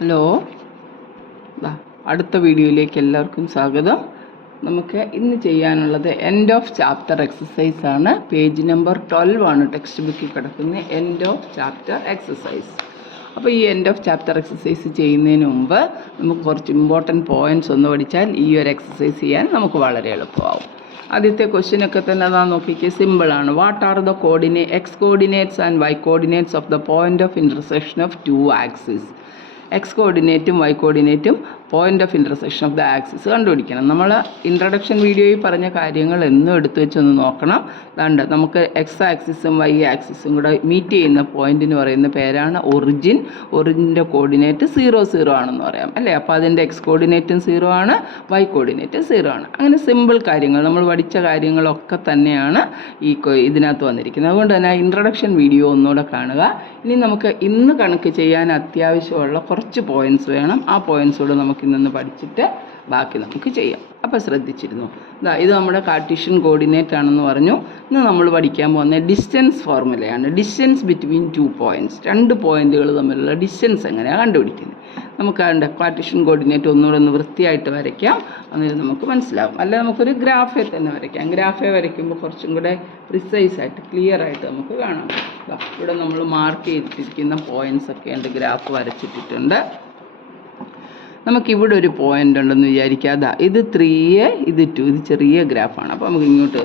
Hello, അടുത്ത വീഡിയോയിലേക്ക് എല്ലാവർക്കും സ്വാഗതം. നമുക്ക് ഇന്ന് ചെയ്യാനുള്ളത് എൻഡ് ഓഫ് ചാപ്റ്റർ എക്സസൈസ് ആണ്. പേജ് നമ്പർ 12 ആണ് ടെക്സ്റ്റ് ബുക്കിൽ കിടക്കുന്ന എൻഡ് ഓഫ് ചാപ്റ്റർ എക്സസൈസ്. അപ്പോൾ ഈ എൻഡ് ഓഫ് ചാപ്റ്റർ എക്സസൈസ് ചെയ്യുന്നതിന് മുമ്പ് നമുക്ക് കുറച്ച് ഇമ്പോർട്ടൻറ്റ് പോയിൻറ്റ്സ് ഒന്ന് പഠിച്ചാൽ ഈ ഒരു എക്സസൈസ് ചെയ്യാൻ നമുക്ക് വളരെ എളുപ്പമാവും. ആദ്യത്തെ ക്വസ്റ്റ്യനൊക്കെ തന്നെ അതാ നോക്കിക്കുക, സിമ്പിളാണ്. What are the x coordinates and y coordinates of the point of intersection of two axis? X കോർഡിനേറ്റും വൈ കോർഡിനേറ്റും point of intersection of the axis കണ്ടുപിടിക്കണം. നമ്മൾ ഇൻട്രഡക്ഷൻ വീഡിയോയിൽ പറഞ്ഞ കാര്യങ്ങൾ എന്നും എടുത്തു വെച്ചൊന്ന് നോക്കണം. അതുകൊണ്ട് നമുക്ക് എക്സ് ആക്സിസും വൈ ആക്സിസും കൂടെ മീറ്റ് ചെയ്യുന്ന പോയിൻ്റിന് പറയുന്ന പേരാണ് ഒറിജിൻ. ഒറിജിൻ്റെ കോർഡിനേറ്റ് 0, 0 ആണെന്ന് പറയാം അല്ലേ. അപ്പോൾ അതിൻ്റെ എക്സ് കോർഡിനേറ്റും 0 ആണ്, വൈ കോർഡിനേറ്റും 0 ആണ്. അങ്ങനെ സിമ്പിൾ കാര്യങ്ങൾ നമ്മൾ പഠിച്ച കാര്യങ്ങളൊക്കെ തന്നെയാണ് ഇതിനകത്ത് വന്നിരിക്കുന്നത്. അതുകൊണ്ട് തന്നെ ഇൻട്രഡക്ഷൻ വീഡിയോ ഒന്നുകൂടെ കാണുക. ഇനി നമുക്ക് ഇന്ന് കണക്ക് ചെയ്യാൻ അത്യാവശ്യമുള്ള കുറച്ച് പോയിൻറ്റ്സ് വേണം. ആ പോയിൻറ്റ്സ് കൂടെ നമുക്ക് ഇന്നൊന്ന് പഠിച്ചിട്ട് ബാക്കി നമുക്ക് ചെയ്യാം. അപ്പോൾ ശ്രദ്ധിച്ചിരുന്നു. ഇത് നമ്മുടെ കാർട്ടീഷ്യൻ കോർഡിനേറ്റ് ആണെന്ന് പറഞ്ഞു. ഇന്ന് നമ്മൾ പഠിക്കാൻ പോകുന്ന ഡിസ്റ്റൻസ് ഫോർമുലയാണ്. ഡിസ്റ്റൻസ് ബിറ്റ്വീൻ 2 പോയിൻറ്റ്സ്, 2 പോയിൻറ്റുകൾ തമ്മിലുള്ള ഡിസ്റ്റൻസ് എങ്ങനെയാണ് കണ്ടുപിടിക്കുന്നത്? നമുക്ക് അതിൻ്റെ കാർട്ടീഷ്യൻ കോർഡിനേറ്റ് ഒന്നുകൂടെ ഒന്ന് വൃത്തിയായിട്ട് വരയ്ക്കാം. അന്നേരം നമുക്ക് മനസ്സിലാവും. അല്ല നമുക്കൊരു ഗ്രാഫേ തന്നെ വരയ്ക്കാം. ഗ്രാഫേ വരയ്ക്കുമ്പോൾ കുറച്ചും കൂടെ പ്രിസൈസായിട്ട് ക്ലിയർ ആയിട്ട് നമുക്ക് കാണാം. ഇവിടെ നമ്മൾ മാർക്ക് ചെയ്തിട്ടിരിക്കുന്ന പോയിൻറ്റ്സ് ഒക്കെ ഉണ്ട്, ഗ്രാഫ് വരച്ചിട്ടിട്ടുണ്ട്. നമുക്കിവിടെ ഒരു പോയിൻ്റ് ഉണ്ടെന്ന് വിചാരിക്കുക. ഇത് 3, ഇത് 2, ഇത് ചെറിയ ഗ്രാഫാണ്. അപ്പോൾ നമുക്ക് ഇങ്ങോട്ട്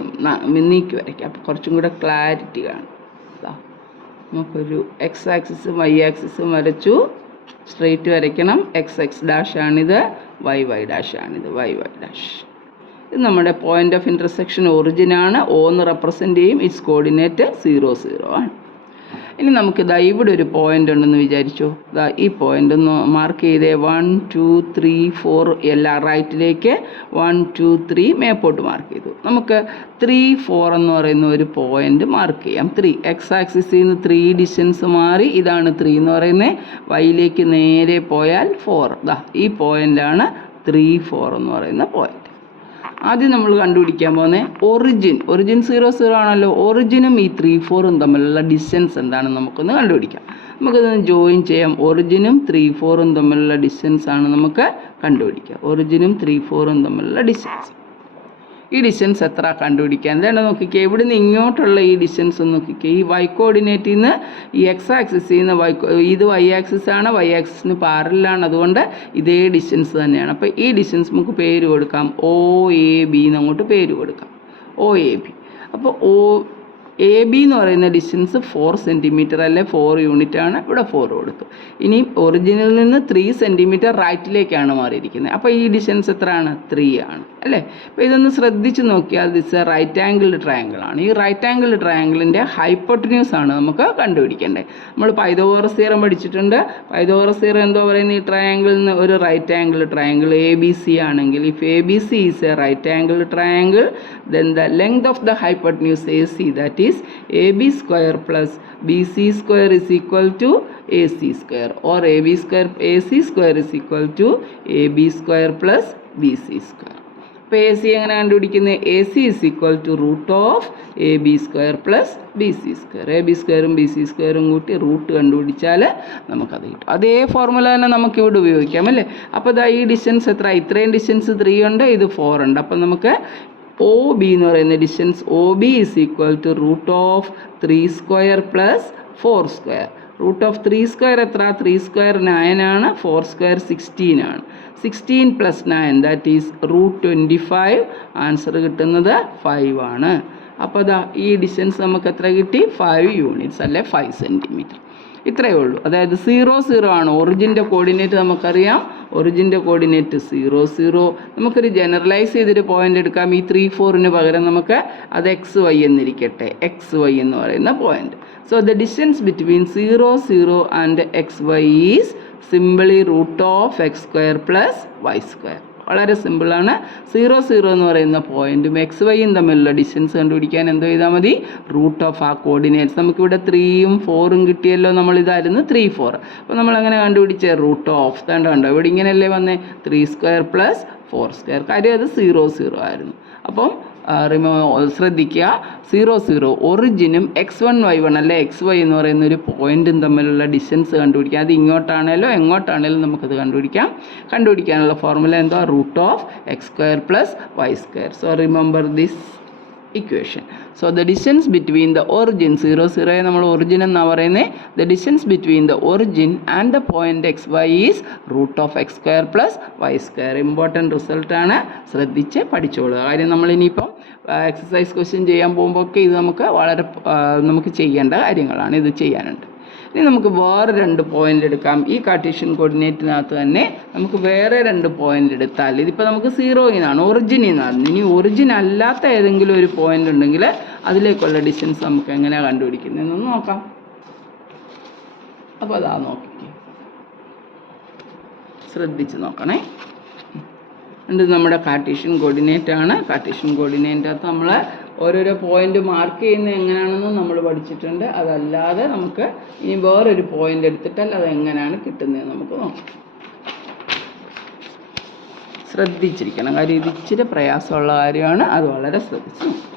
നീക്കി വരയ്ക്കാം. അപ്പോൾ കുറച്ചും കൂടെ ക്ലാരിറ്റി കാണും. നമുക്കൊരു എക്സ് ആക്സിസും വൈ ആക്സിസും വരച്ചു. സ്ട്രെയിറ്റ് വരയ്ക്കണം. എക്സ് എക്സ് ഡാഷ് ആണിത്, വൈ വൈ ഡാഷ് ആണിത്, വൈ വൈ ഡാഷ്. ഇത് നമ്മുടെ പോയിൻ്റ് ഓഫ് ഇൻ്റർസെക്ഷൻ ഒറിജിനാണ്. O എന്ന് റെപ്രസെൻ്റ് ചെയ്യും. ഇറ്റ്സ് കോർഡിനേറ്റ് 0, 0 ആണ്. ഇനി നമുക്ക് ഇവിടെ ഒരു പോയിൻ്റ് ഉണ്ടെന്ന് വിചാരിച്ചു. ഈ പോയിൻ്റ് ഒന്ന് മാർക്ക് ചെയ്തേ. 1, 2, 3, 4 എല്ലാം റൈറ്റിലേക്ക്, 1, 2, 3 മേപ്പോട്ട് മാർക്ക് ചെയ്തു. നമുക്ക് 3, 4 എന്ന് പറയുന്ന ഒരു പോയിൻ്റ് മാർക്ക് ചെയ്യാം. 3 എക്സ് ആക്സിസിൽ നിന്ന് 3 ഡിസ്റ്റൻസ് മാറി. ഇതാണ് 3 എന്ന് പറയുന്നത്. വൈയിലേക്ക് നേരെ പോയാൽ 4. ഈ പോയിൻ്റാണ് 3, 4 എന്ന് പറയുന്ന പോയിൻ്റ്. ആദ്യം നമ്മൾ കണ്ടുപിടിക്കാൻ പോകുന്നത് ഒറിജിൻ 0, 0 ആണല്ലോ. ഒറിജിനും ഈ 3, 4ഉം തമ്മിലുള്ള ഡിസ്റ്റൻസ് എന്താണെന്ന് നമുക്കൊന്ന് കണ്ടുപിടിക്കാം. നമുക്കിതൊന്ന് ജോയിൻ ചെയ്യാം. ഒറിജിനും 3, 4ഉം തമ്മിലുള്ള ഡിസ്റ്റൻസ് ആണ് നമുക്ക് കണ്ടുപിടിക്കാം. ഒറിജിനും 3, 4ഉം തമ്മിലുള്ള ഡിസ്റ്റൻസ്. ഈ ഡിസ്റ്റൻസ് എത്ര കണ്ടുപിടിക്കാൻ? എന്താണ് നോക്കിക്കേ, ഇവിടെ നിന്ന് ഇങ്ങോട്ടുള്ള ഈ ഡിസ്റ്റൻസ് ഒന്ന് നോക്കിക്കേ. ഈ വൈ കോർഡിനേറ്റിൽ നിന്ന് ഈ എക്സ് ആക്സിസിൽ നിന്ന് ഇത് വൈ ആക്സിസ് ആണ്, വൈ ആക്സിസിന് പാരലാണ്. അതുകൊണ്ട് ഇതേ ഡിസ്റ്റൻസ് തന്നെയാണ്. അപ്പോൾ ഈ ഡിസ്റ്റൻസ് നമുക്ക് പേര് കൊടുക്കാം. OAB എന്നങ്ങോട്ട് പേര് കൊടുക്കാം. OAB. അപ്പോൾ AB എന്ന് പറയുന്ന ഡിസ്റ്റൻസ് 4 സെൻറ്റിമീറ്റർ അല്ലെ, 4 യൂണിറ്റ് ആണ്. ഇവിടെ 4 കൊടുക്കും. ഇനി ഒറിജിനിൽ നിന്ന് 3 സെൻറ്റിമീറ്റർ റൈറ്റിലേക്കാണ് മാറിയിരിക്കുന്നത്. അപ്പോൾ ഈ ഡിസ്റ്റൻസ് എത്രയാണ്? 3 ആണ് അല്ലേ. അപ്പോൾ ഇതൊന്ന് ശ്രദ്ധിച്ച് നോക്കിയാൽ ദിസ് റൈറ്റ് ആംഗിൾഡ് ട്രയാങ്കിൾ ആണ്. ഈ റൈറ്റ് ആംഗിൾഡ് ട്രയാങ്കിളിൻ്റെ ഹൈപ്പോട്ടന്യൂസ് ആണ് നമുക്ക് കണ്ടുപിടിക്കേണ്ടത്. നമ്മൾ പൈതഗോറസ് തിയറം പഠിച്ചിട്ടുണ്ട്. പൈതഗോറസ് തിയറം എന്തോ പറയുന്നത്, ഈ ട്രയാങ്കിളിന് ഒരു റൈറ്റ് ആംഗിൾഡ് ട്രയാങ്കിൾ ABC ആണെങ്കിൽ, if ABC is a right angled triangle, then the length of the hypotenuse AC, that is AB square plus BC square is equal to AC square, or AC square is equal to AB square plus BC square. അപ്പോൾ AC എങ്ങനെ കണ്ടുപിടിക്കുന്നത്? AC is equal to root of AB square plus BC square. AB സ്ക്വയറും BC സ്ക്വയറും കൂട്ടി root കണ്ടുപിടിച്ചാൽ നമുക്കത് കിട്ടും. അതേ ഫോർമുല തന്നെ നമുക്കിവിടെ ഉപയോഗിക്കാം അല്ലേ. അപ്പോൾ ഈ ഡിസ്റ്റൻസ് എത്ര? ഇത്രയും ഡിസ്റ്റൻസ് 3 ഉണ്ട്, ഇത് 4 ഉണ്ട്. അപ്പോൾ നമുക്ക് OB എന്ന് പറയുന്ന distance OB is equal to root of 3 square plus 4 square. Root of 3 square എത്ര? 3 സ്ക്വയർ 9 ആണ്, 4 സ്ക്വയർ 16 ആണ്. 16 + 9 ദാറ്റ് ഈസ് റൂട്ട് 25. ആൻസർ കിട്ടുന്നത് 5 ആണ്. അപ്പോൾ ഈ ഡിസ്റ്റൻസ് നമുക്ക് എത്ര കിട്ടി? 5 യൂണിറ്റ്സ് അല്ലെ, 5 സെൻറ്റിമീറ്റർ. ഇത്രയേ ഉള്ളൂ. അതായത് 0, 0 ആണ് ഒറിജിൻ്റെ കോർഡിനേറ്റ്. നമുക്കറിയാം ഒറിജിൻ്റെ കോർഡിനേറ്റ് 0, 0. നമുക്കൊരു ജനറലൈസ് ചെയ്തൊരു പോയിൻ്റ് എടുക്കാം. ഈ 3, 4ന് പകരം നമുക്ക് അത് XY എന്നിരിക്കട്ടെ. XY എന്ന് പറയുന്ന point. So the distance between 0, 0 and XY is simply root of X² plus Y². വളരെ സിമ്പിളാണ്. 0, 0 എന്ന് പറയുന്ന പോയിൻറ്റും XYയും തമ്മിലുള്ള ഡിസ്റ്റൻസ് കണ്ടുപിടിക്കാൻ എന്തോ ചെയ്താൽ മതി? റൂട്ട് ഓഫ് ആ കോർഡിനേറ്റ്സ്. നമുക്കിവിടെ 3ഉം 4ഉം കിട്ടിയല്ലോ. നമ്മളിതായിരുന്നു 3, 4. അപ്പോൾ നമ്മളങ്ങനെ കണ്ടുപിടിച്ച റൂട്ട് ഓഫ് കണ്ടോ ഇവിടെ ഇങ്ങനെയല്ലേ വന്നേ? 3 സ്ക്വയർ പ്ലസ് 4 സ്ക്വയർ. കാര്യം അത് 0, 0 ആയിരുന്നു. അപ്പം ശ്രദ്ധിക്കുക, 0 0 ഒറിജിനും x1 y1 അല്ലെ xy എന്ന് പറയുന്ന ഒരു പോയിൻറ്റും തമ്മിലുള്ള ഡിസ്റ്റൻസ് കണ്ടുപിടിക്കാം. അത് ഇങ്ങോട്ടാണേലോ എങ്ങോട്ടാണേലും നമുക്കത് കണ്ടുപിടിക്കാനുള്ള ഫോർമുല എന്താ? √(x²+ y²). So remember this equation. So the distance between the origin 0 0 നമ്മൾ origin എന്നാ പറയുന്നത്. The distance between the origin and the point xy is √(x²+ y²). Important result ആണ്, ശ്രദ്ധിച്ച് പഠിച്ചോളുക. കാര്യം നമ്മളിനിയിപ്പം എക്സസൈസ് ക്വസ്റ്റ്യൻ ചെയ്യാൻ പോകുമ്പോഴൊക്കെ ഇത് നമുക്ക് ചെയ്യേണ്ട കാര്യങ്ങളാണ്, ഇത് ചെയ്യാനുണ്ട്. ഇനി നമുക്ക് വേറെ 2 പോയിൻ്റ് എടുക്കാം. ഈ കാർട്ടീഷ്യൻ കോർഡിനേറ്റിനകത്ത് തന്നെ നമുക്ക് വേറെ 2 പോയിൻ്റ് എടുത്താൽ, ഇതിപ്പോൾ നമുക്ക് 0 ഒറിജിനിൽ നിന്നാണ്. ഇനി ഒറിജിൻ അല്ലാത്ത ഏതെങ്കിലും ഒരു പോയിൻ്റ് ഉണ്ടെങ്കിൽ അതിലേക്കുള്ള ഡിസ്റ്റൻസ് നമുക്ക് എങ്ങനെയാണ് കണ്ടുപിടിക്കുന്നതെന്ന് നോക്കാം. അപ്പോൾ അതാ നോക്കിക്കേ, ശ്രദ്ധിച്ച് നോക്കണേ. ഇത് നമ്മുടെ കാർട്ടീഷ്യൻ കോർഡിനേറ്റ് ആണ്. കാർട്ടീഷ്യൻ കോർഡിനേറ്റിനകത്ത് നമ്മൾ ഓരോരോ പോയിന്റ് മാർക്ക് ചെയ്യുന്നത് എങ്ങനെയാണെന്ന് നമ്മൾ പഠിച്ചിട്ടുണ്ട്. അതല്ലാതെ നമുക്ക് ഇനി വേറൊരു പോയിന്റ് എടുത്തിട്ടാൽ അത് എങ്ങനെയാണ് കിട്ടുന്നത് നമുക്ക് നോക്കാം. ശ്രദ്ധിച്ചിരിക്കണം, കാര്യം ഇത് ഇച്ചിരി പ്രയാസമുള്ള കാര്യമാണ്. അത് വളരെ ശ്രദ്ധിച്ച് നോക്കാം.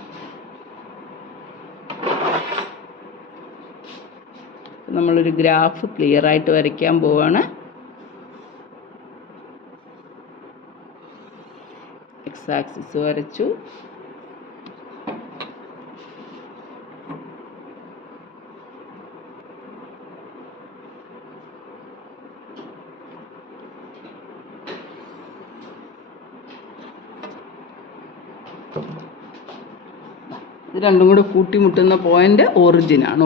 നമ്മളൊരു ഗ്രാഫ് ക്ലിയർ ആയിട്ട് വരയ്ക്കാൻ പോവാണ്. എക്സ് ആക്സിസ് വരച്ചു. ഇത് രണ്ടും കൂടെ കൂട്ടിമുട്ടുന്ന പോയിന്റ് ഒറിജിനാണ്.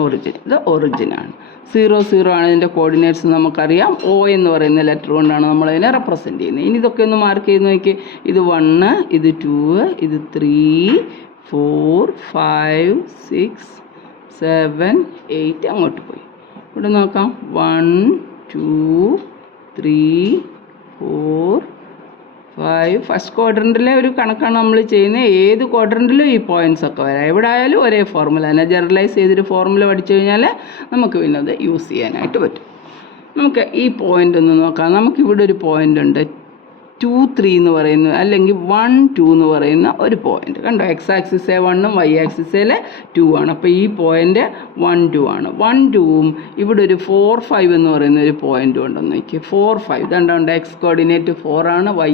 ഇത് ഒറിജിനാണ്. 0 0 ആണ് ഇതിൻ്റെ കോർഡിനേറ്റ്സ് നമുക്കറിയാം. O എന്ന് പറയുന്ന ലെറ്റർ കൊണ്ടാണ് നമ്മളതിനെ റെപ്രസെൻറ്റ് ചെയ്യുന്നത്. ഇനി ഇതൊക്കെ ഒന്ന് മാർക്ക് ചെയ്ത് നോക്കി. ഇത് 1, ഇത് 2, ഇത് 3 4 5 6 7 8 അങ്ങോട്ട് പോയി. ഇവിടെ നോക്കാം, 1 2 3 4 5. ഫസ്റ്റ് ക്വാഡ്രൻറ്റിലെ ഒരു കണക്കാണ് നമ്മൾ ചെയ്യുന്നത്. ഏത് ക്വാഡ്രൻറ്റിലും ഈ പോയിൻറ്റ്സ് ഒക്കെ വരാം. എവിടെ ആയാലും ഒരേ ഫോർമുല തന്നെ. ജനറലൈസ് ചെയ്തൊരു ഫോർമുല പഠിച്ചു കഴിഞ്ഞാൽ നമുക്ക് പിന്നെ അത് യൂസ് ചെയ്യാനായിട്ട് പറ്റും. നമുക്ക് ഈ പോയിൻ്റ് ഒന്ന് നോക്കാം. നമുക്കിവിടെ ഒരു പോയിൻ്റ് ഉണ്ട് 2 3 എന്ന് പറയുന്നത്, അല്ലെങ്കിൽ 1 2 എന്ന് പറയുന്ന ഒരു പോയിൻ്റ് കണ്ടോ. എക്സ് ആക്സിസെ 1ഉം വൈ ആക്സിസേലെ 2 ആണ്. അപ്പോൾ ഈ പോയിൻ്റ് 1 2 ആണ്. 1 2ഉം ഇവിടെ ഒരു 4 5 എന്ന് പറയുന്ന ഒരു പോയിൻ്റ് ഉണ്ടെന്ന് നോക്കിയാൽ 4 5 ഇതുണ്ട്. എക്സ് കോർഡിനേറ്റ് 4 ആണ്, വൈ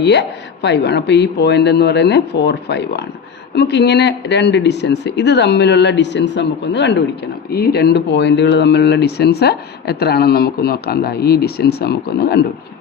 5 ആണ്. അപ്പോൾ ഈ പോയിൻ്റ് എന്ന് പറയുന്നത് 4 5 ആണ്. നമുക്കിങ്ങനെ 2 ഡിസ്റ്റൻസ്, ഇത് തമ്മിലുള്ള ഡിസ്റ്റൻസ് നമുക്കൊന്ന് കണ്ടുപിടിക്കണം. ഈ 2 പോയിൻ്റുകൾ തമ്മിലുള്ള ഡിസ്റ്റൻസ് എത്രയാണെന്ന് നമുക്ക് നോക്കാം. ഈ ഡിസ്റ്റൻസ് നമുക്കൊന്ന് കണ്ടുപിടിക്കാം.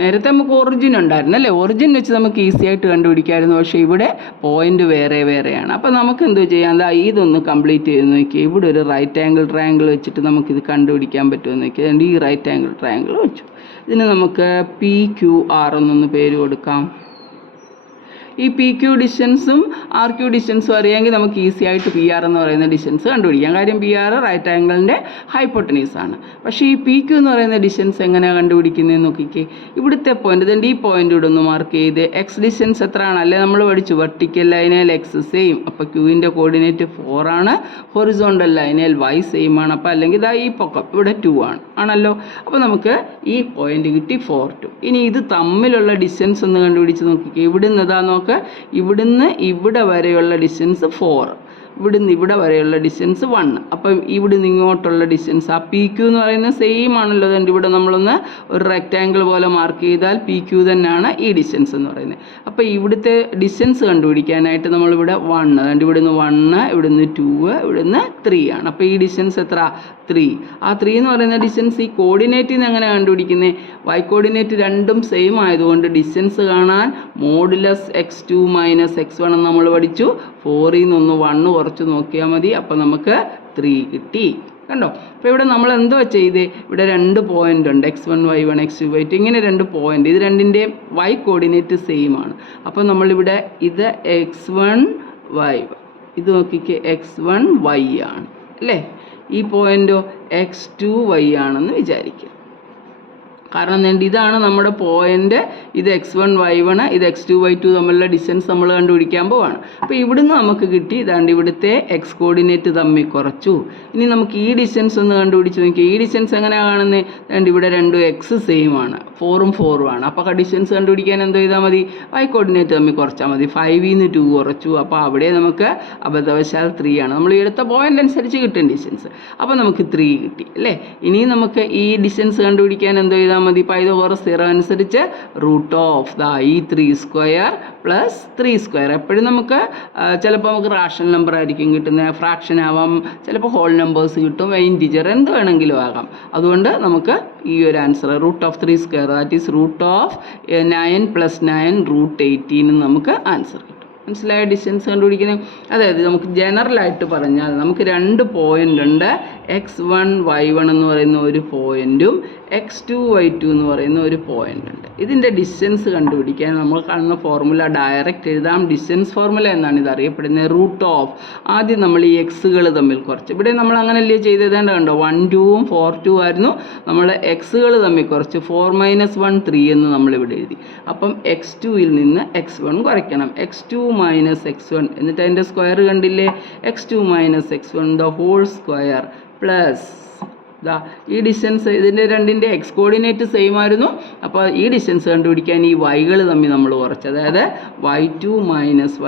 നേരത്തെ നമുക്ക് ഒറിജിൻ ഉണ്ടായിരുന്നു അല്ലേ? ഒറിജിൻ വെച്ച് നമുക്ക് ഈസി ആയിട്ട് കണ്ടുപിടിക്കാമായിരുന്നു. പക്ഷേ ഇവിടെ പോയിന്റ് വേറെയാണ്. അപ്പോൾ നമുക്ക് എന്ത് ചെയ്യാം, ഇതൊന്ന് കംപ്ലീറ്റ് ചെയ്ത് നോക്കിയാൽ ഇവിടെ ഒരു റൈറ്റ് ആംഗിൾ ട്രയാങ്കിൾ വെച്ചിട്ട് നമുക്കിത് കണ്ടുപിടിക്കാൻ പറ്റുമെന്ന് നോക്കിയാൽ ഈ റൈറ്റ് ആംഗിൾ ട്രയാങ്കിൾ വെച്ചു. ഇതിന് നമുക്ക് PQR എന്നൊന്ന് പേര് കൊടുക്കാം. ഈ PQ ഡിസ്റ്റൻസും RQ ഡിസ്റ്റൻസും അറിയാമെങ്കിൽ നമുക്ക് ഈസി ആയിട്ട് PR എന്ന് പറയുന്ന ഡിസ്റ്റൻസ് കണ്ടുപിടിക്കാം. കാര്യം PR റൈറ്റ് ആംഗിളിൻ്റെ ഹൈപ്പോട്ടനീസ് ആണ്. പക്ഷേ ഈ PQ എന്ന് പറയുന്ന ഡിസ്റ്റൻസ് എങ്ങനെയാണ് കണ്ടുപിടിക്കുന്നതെന്ന് നോക്കിക്കേ. ഇവിടുത്തെ പോയിന്റ്, ഇതിൻ്റെ ഈ പോയിന്റ് ഇവിടെ ഒന്ന് മാർക്ക് ചെയ്ത് എക്സ് ഡിസ്റ്റൻസ് എത്രയാണ് അല്ലേ നമ്മൾ പഠിച്ചു. വെർട്ടിക്കൽ ലൈനേൽ എക്സ് സെയിം, അപ്പോൾ ക്യൂവിൻ്റെ കോർഡിനേറ്റ് 4 ആണ്. ഹൊറിസോണ്ടൽ ലൈനേൽ വൈ സെയിം ആണ്. അപ്പോൾ അല്ലെങ്കിൽ ഈ പൊക്കം ഇവിടെ 2 ആണല്ലോ. അപ്പോൾ നമുക്ക് ഈ പോയിന്റ് കിട്ടി 4 2. ഇനി ഇത് തമ്മിലുള്ള ഡിസ്റ്റൻസ് ഒന്ന് കണ്ടുപിടിച്ച് നോക്കിക്കേ. ഇവിടുന്ന് നോക്കാം, ഇവിടുന്ന് ഇവിടെ വരെയുള്ള ഡിസ്റ്റൻസ് 4, ഇവിടുന്ന് ഇവിടെ വരെയുള്ള ഡിസ്റ്റൻസ് 1. അപ്പം ഇവിടുന്ന് ഇങ്ങോട്ടുള്ള ഡിസ്റ്റൻസ് ആ PQ എന്ന് പറയുന്നത് സെയിം ആണല്ലോ. അതുകൊണ്ട് ഇവിടെ നമ്മളൊന്ന് ഒരു റെക്റ്റാങ്കിൾ പോലെ മാർക്ക് ചെയ്താൽ PQ തന്നെയാണ് ഈ ഡിസ്റ്റൻസ് എന്ന് പറയുന്നത്. അപ്പോൾ ഇവിടുത്തെ ഡിസ്റ്റൻസ് കണ്ടുപിടിക്കാനായിട്ട് നമ്മളിവിടെ 1, അതുകൊണ്ട് ഇവിടുന്ന് 1, ഇവിടുന്ന് 2, ഇവിടുന്ന് 3 ആണ്. അപ്പോൾ ഈ ഡിസ്റ്റൻസ് എത്ര? 3. ആ 3 എന്ന് പറയുന്ന ഡിസ്റ്റൻസ് ഈ കോർഡിനേറ്റിൽ നിന്ന് എങ്ങനെ കണ്ടുപിടിക്കുന്നത്? വൈ കോർഡിനേറ്റ് രണ്ടും സെയിം ആയതുകൊണ്ട് ഡിസ്റ്റൻസ് കാണാൻ മോഡുലസ് x2 - x1 എന്ന് നമ്മൾ പഠിച്ചു. 4ൽ നിന്ന് 1 കുറച്ച് നോക്കിയാൽ മതി. അപ്പോൾ നമുക്ക് 3 കിട്ടി. കണ്ടോ? അപ്പോൾ ഇവിടെ നമ്മൾ എന്തോ ചെയ്തേ, ഇവിടെ 2 പോയിൻ്റ് ഉണ്ട്, x1 y1 x2 y2 ഇങ്ങനെ 2 പോയിൻ്റ്. ഇത് രണ്ടിൻ്റെയും വൈ കോർഡിനേറ്റ് സെയിം ആണ്. അപ്പോൾ നമ്മളിവിടെ ഇത് x1 y1, ഇത് നോക്കിക്കേ x1 y ആണ് അല്ലേ? ഈ പോയിൻ്റോ x2 y ആണെന്ന് വിചാരിക്കുക. കാരണം എന്തുകൊണ്ട് ഇതാണ് നമ്മുടെ പോയിൻ്റ്, ഇത് x1 y1 ഇത് x2 y2 തമ്മിലുള്ള ഡിസ്റ്റൻസ് നമ്മൾ കണ്ടുപിടിക്കാൻ പോവാണ്. അപ്പോൾ ഇവിടുന്ന് നമുക്ക് കിട്ടി ഇതാണ്ട് ഇവിടുത്തെ എക്സ് കോർഡിനേറ്റ് തമ്മിൽ കുറച്ചു. ഇനി നമുക്ക് ഈ ഡിസ്റ്റൻസ് ഒന്ന് കണ്ടുപിടിച്ച് നോക്കി. ഈ ഡിസ്റ്റൻസ് എങ്ങനെയാണ് കാണുന്നത്? രണ്ട് ഇവിടെ രണ്ടും എക്സ് സെയിം ആണ്, 4ഉം 4ഉം ആണ്. അപ്പോൾ ഡിസ്റ്റൻസ് കണ്ടുപിടിക്കാൻ എന്തോ ചെയ്താൽ മതി? y കോർഡിനേറ്റ് തമ്മിൽ കുറച്ചാൽ മതി. 5ൽ നിന്ന് 2 കുറച്ചു, അപ്പോൾ അവിടെ നമുക്ക് അബദ്ധവശാൽ 3 ആണ്. നമ്മൾ എടുത്ത പോയിൻ്റ് അനുസരിച്ച് കിട്ടും ഡിസ്റ്റൻസ്. അപ്പോൾ നമുക്ക് 3 കിട്ടി അല്ലേ. ഇനി നമുക്ക് ഈ ഡിസ്റ്റൻസ് കണ്ടുപിടിക്കാൻ എന്തോ ചെയ്താൽ മതി? പൈതഗോറസ് തിയറം അനുസരിച്ച് റൂട്ട് ഓഫ് ഈ 3 സ്ക്വയർ പ്ലസ് 3 സ്ക്വയർ. എപ്പോഴും നമുക്ക് ചിലപ്പോൾ നമുക്ക് റാഷണൽ നമ്പർ ആയിരിക്കും കിട്ടുന്നത്, ഫ്രാക്ഷൻ ആവാം, ചിലപ്പോൾ ഹോൾ നമ്പേഴ്സ് കിട്ടും, ഇൻറ്റിജർ എന്ത് വേണമെങ്കിലും ആകാം. അതുകൊണ്ട് നമുക്ക് ഈ ഒരു answer root of 3 square that is root of 9 + 9 root 18 നമുക്ക് ആൻസർ കിട്ടും. മനസ്സിലായ ഡിസ്റ്റൻസ് കണ്ടുപിടിക്കുന്നത്? അതായത് നമുക്ക് ജനറലായിട്ട് പറഞ്ഞാൽ നമുക്ക് 2 പോയിൻ്റ് ഉണ്ട്. x1 y1 എന്ന് പറയുന്ന ഒരു പോയിൻറ്റും x2 y2 എന്ന് പറയുന്ന ഒരു പോയിൻ്റ് ഉണ്ട്. ഇതിൻ്റെ ഡിസ്റ്റൻസ് കണ്ടുപിടിക്കാൻ നമ്മൾ കാണുന്ന ഫോർമുല ഡയറക്റ്റ് എഴുതാം. ഡിസ്റ്റൻസ് ഫോർമുല എന്നാണ് ഇത് അറിയപ്പെടുന്നത്. റൂട്ട് ഓഫ് ആദ്യം നമ്മൾ ഈ എക്സുകൾ തമ്മിൽ കുറച്ച്, ഇവിടെ നമ്മൾ അങ്ങനെയല്ലേ ചെയ്തേണ്ട കണ്ടോ, 1 2ഉം 4 2 ആയിരുന്നു. നമ്മൾ എക്സുകൾ തമ്മിൽ കുറച്ച് 4 - 1 3 എന്ന് നമ്മളിവിടെ എഴുതി. അപ്പം x2ൽ നിന്ന് x1 കുറയ്ക്കണം. x2 - x1 എന്നിട്ട് അതിൻ്റെ സ്ക്വയർ കണ്ടില്ലേ, x2 - x1 the whole square plus ഈ ഡിസ്റ്റൻസ്. ഇതിൻ്റെ രണ്ടിൻ്റെ എക്സ് കോർഡിനേറ്റ് സെയിം ആയിരുന്നു. അപ്പോൾ ഈ ഡിസ്റ്റൻസ് കണ്ടുപിടിക്കാൻ ഈ വൈകൾ തമ്മിൽ നമ്മൾ കുറച്ച്, അതായത് y2 -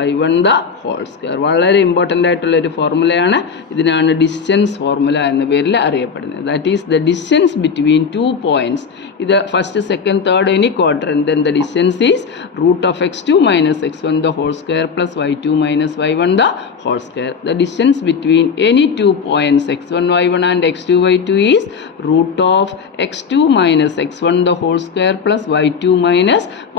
y1 the whole square. വളരെ ഇമ്പോർട്ടൻ്റ് ആയിട്ടുള്ളൊരു ഫോർമുലയാണ്. ഇതിനാണ് ഡിസ്റ്റൻസ് ഫോർമുല എന്ന പേരിൽ അറിയപ്പെടുന്നത്. That is the distance between 2 points. ഇത് first second third any quadrant. Then the distance is root of x2 - x1 the whole square plus y2 - y1 the whole square. The distance between any 2 points x1 y1 and x2 y2 is root of x2 - x1 the whole square plus y2 -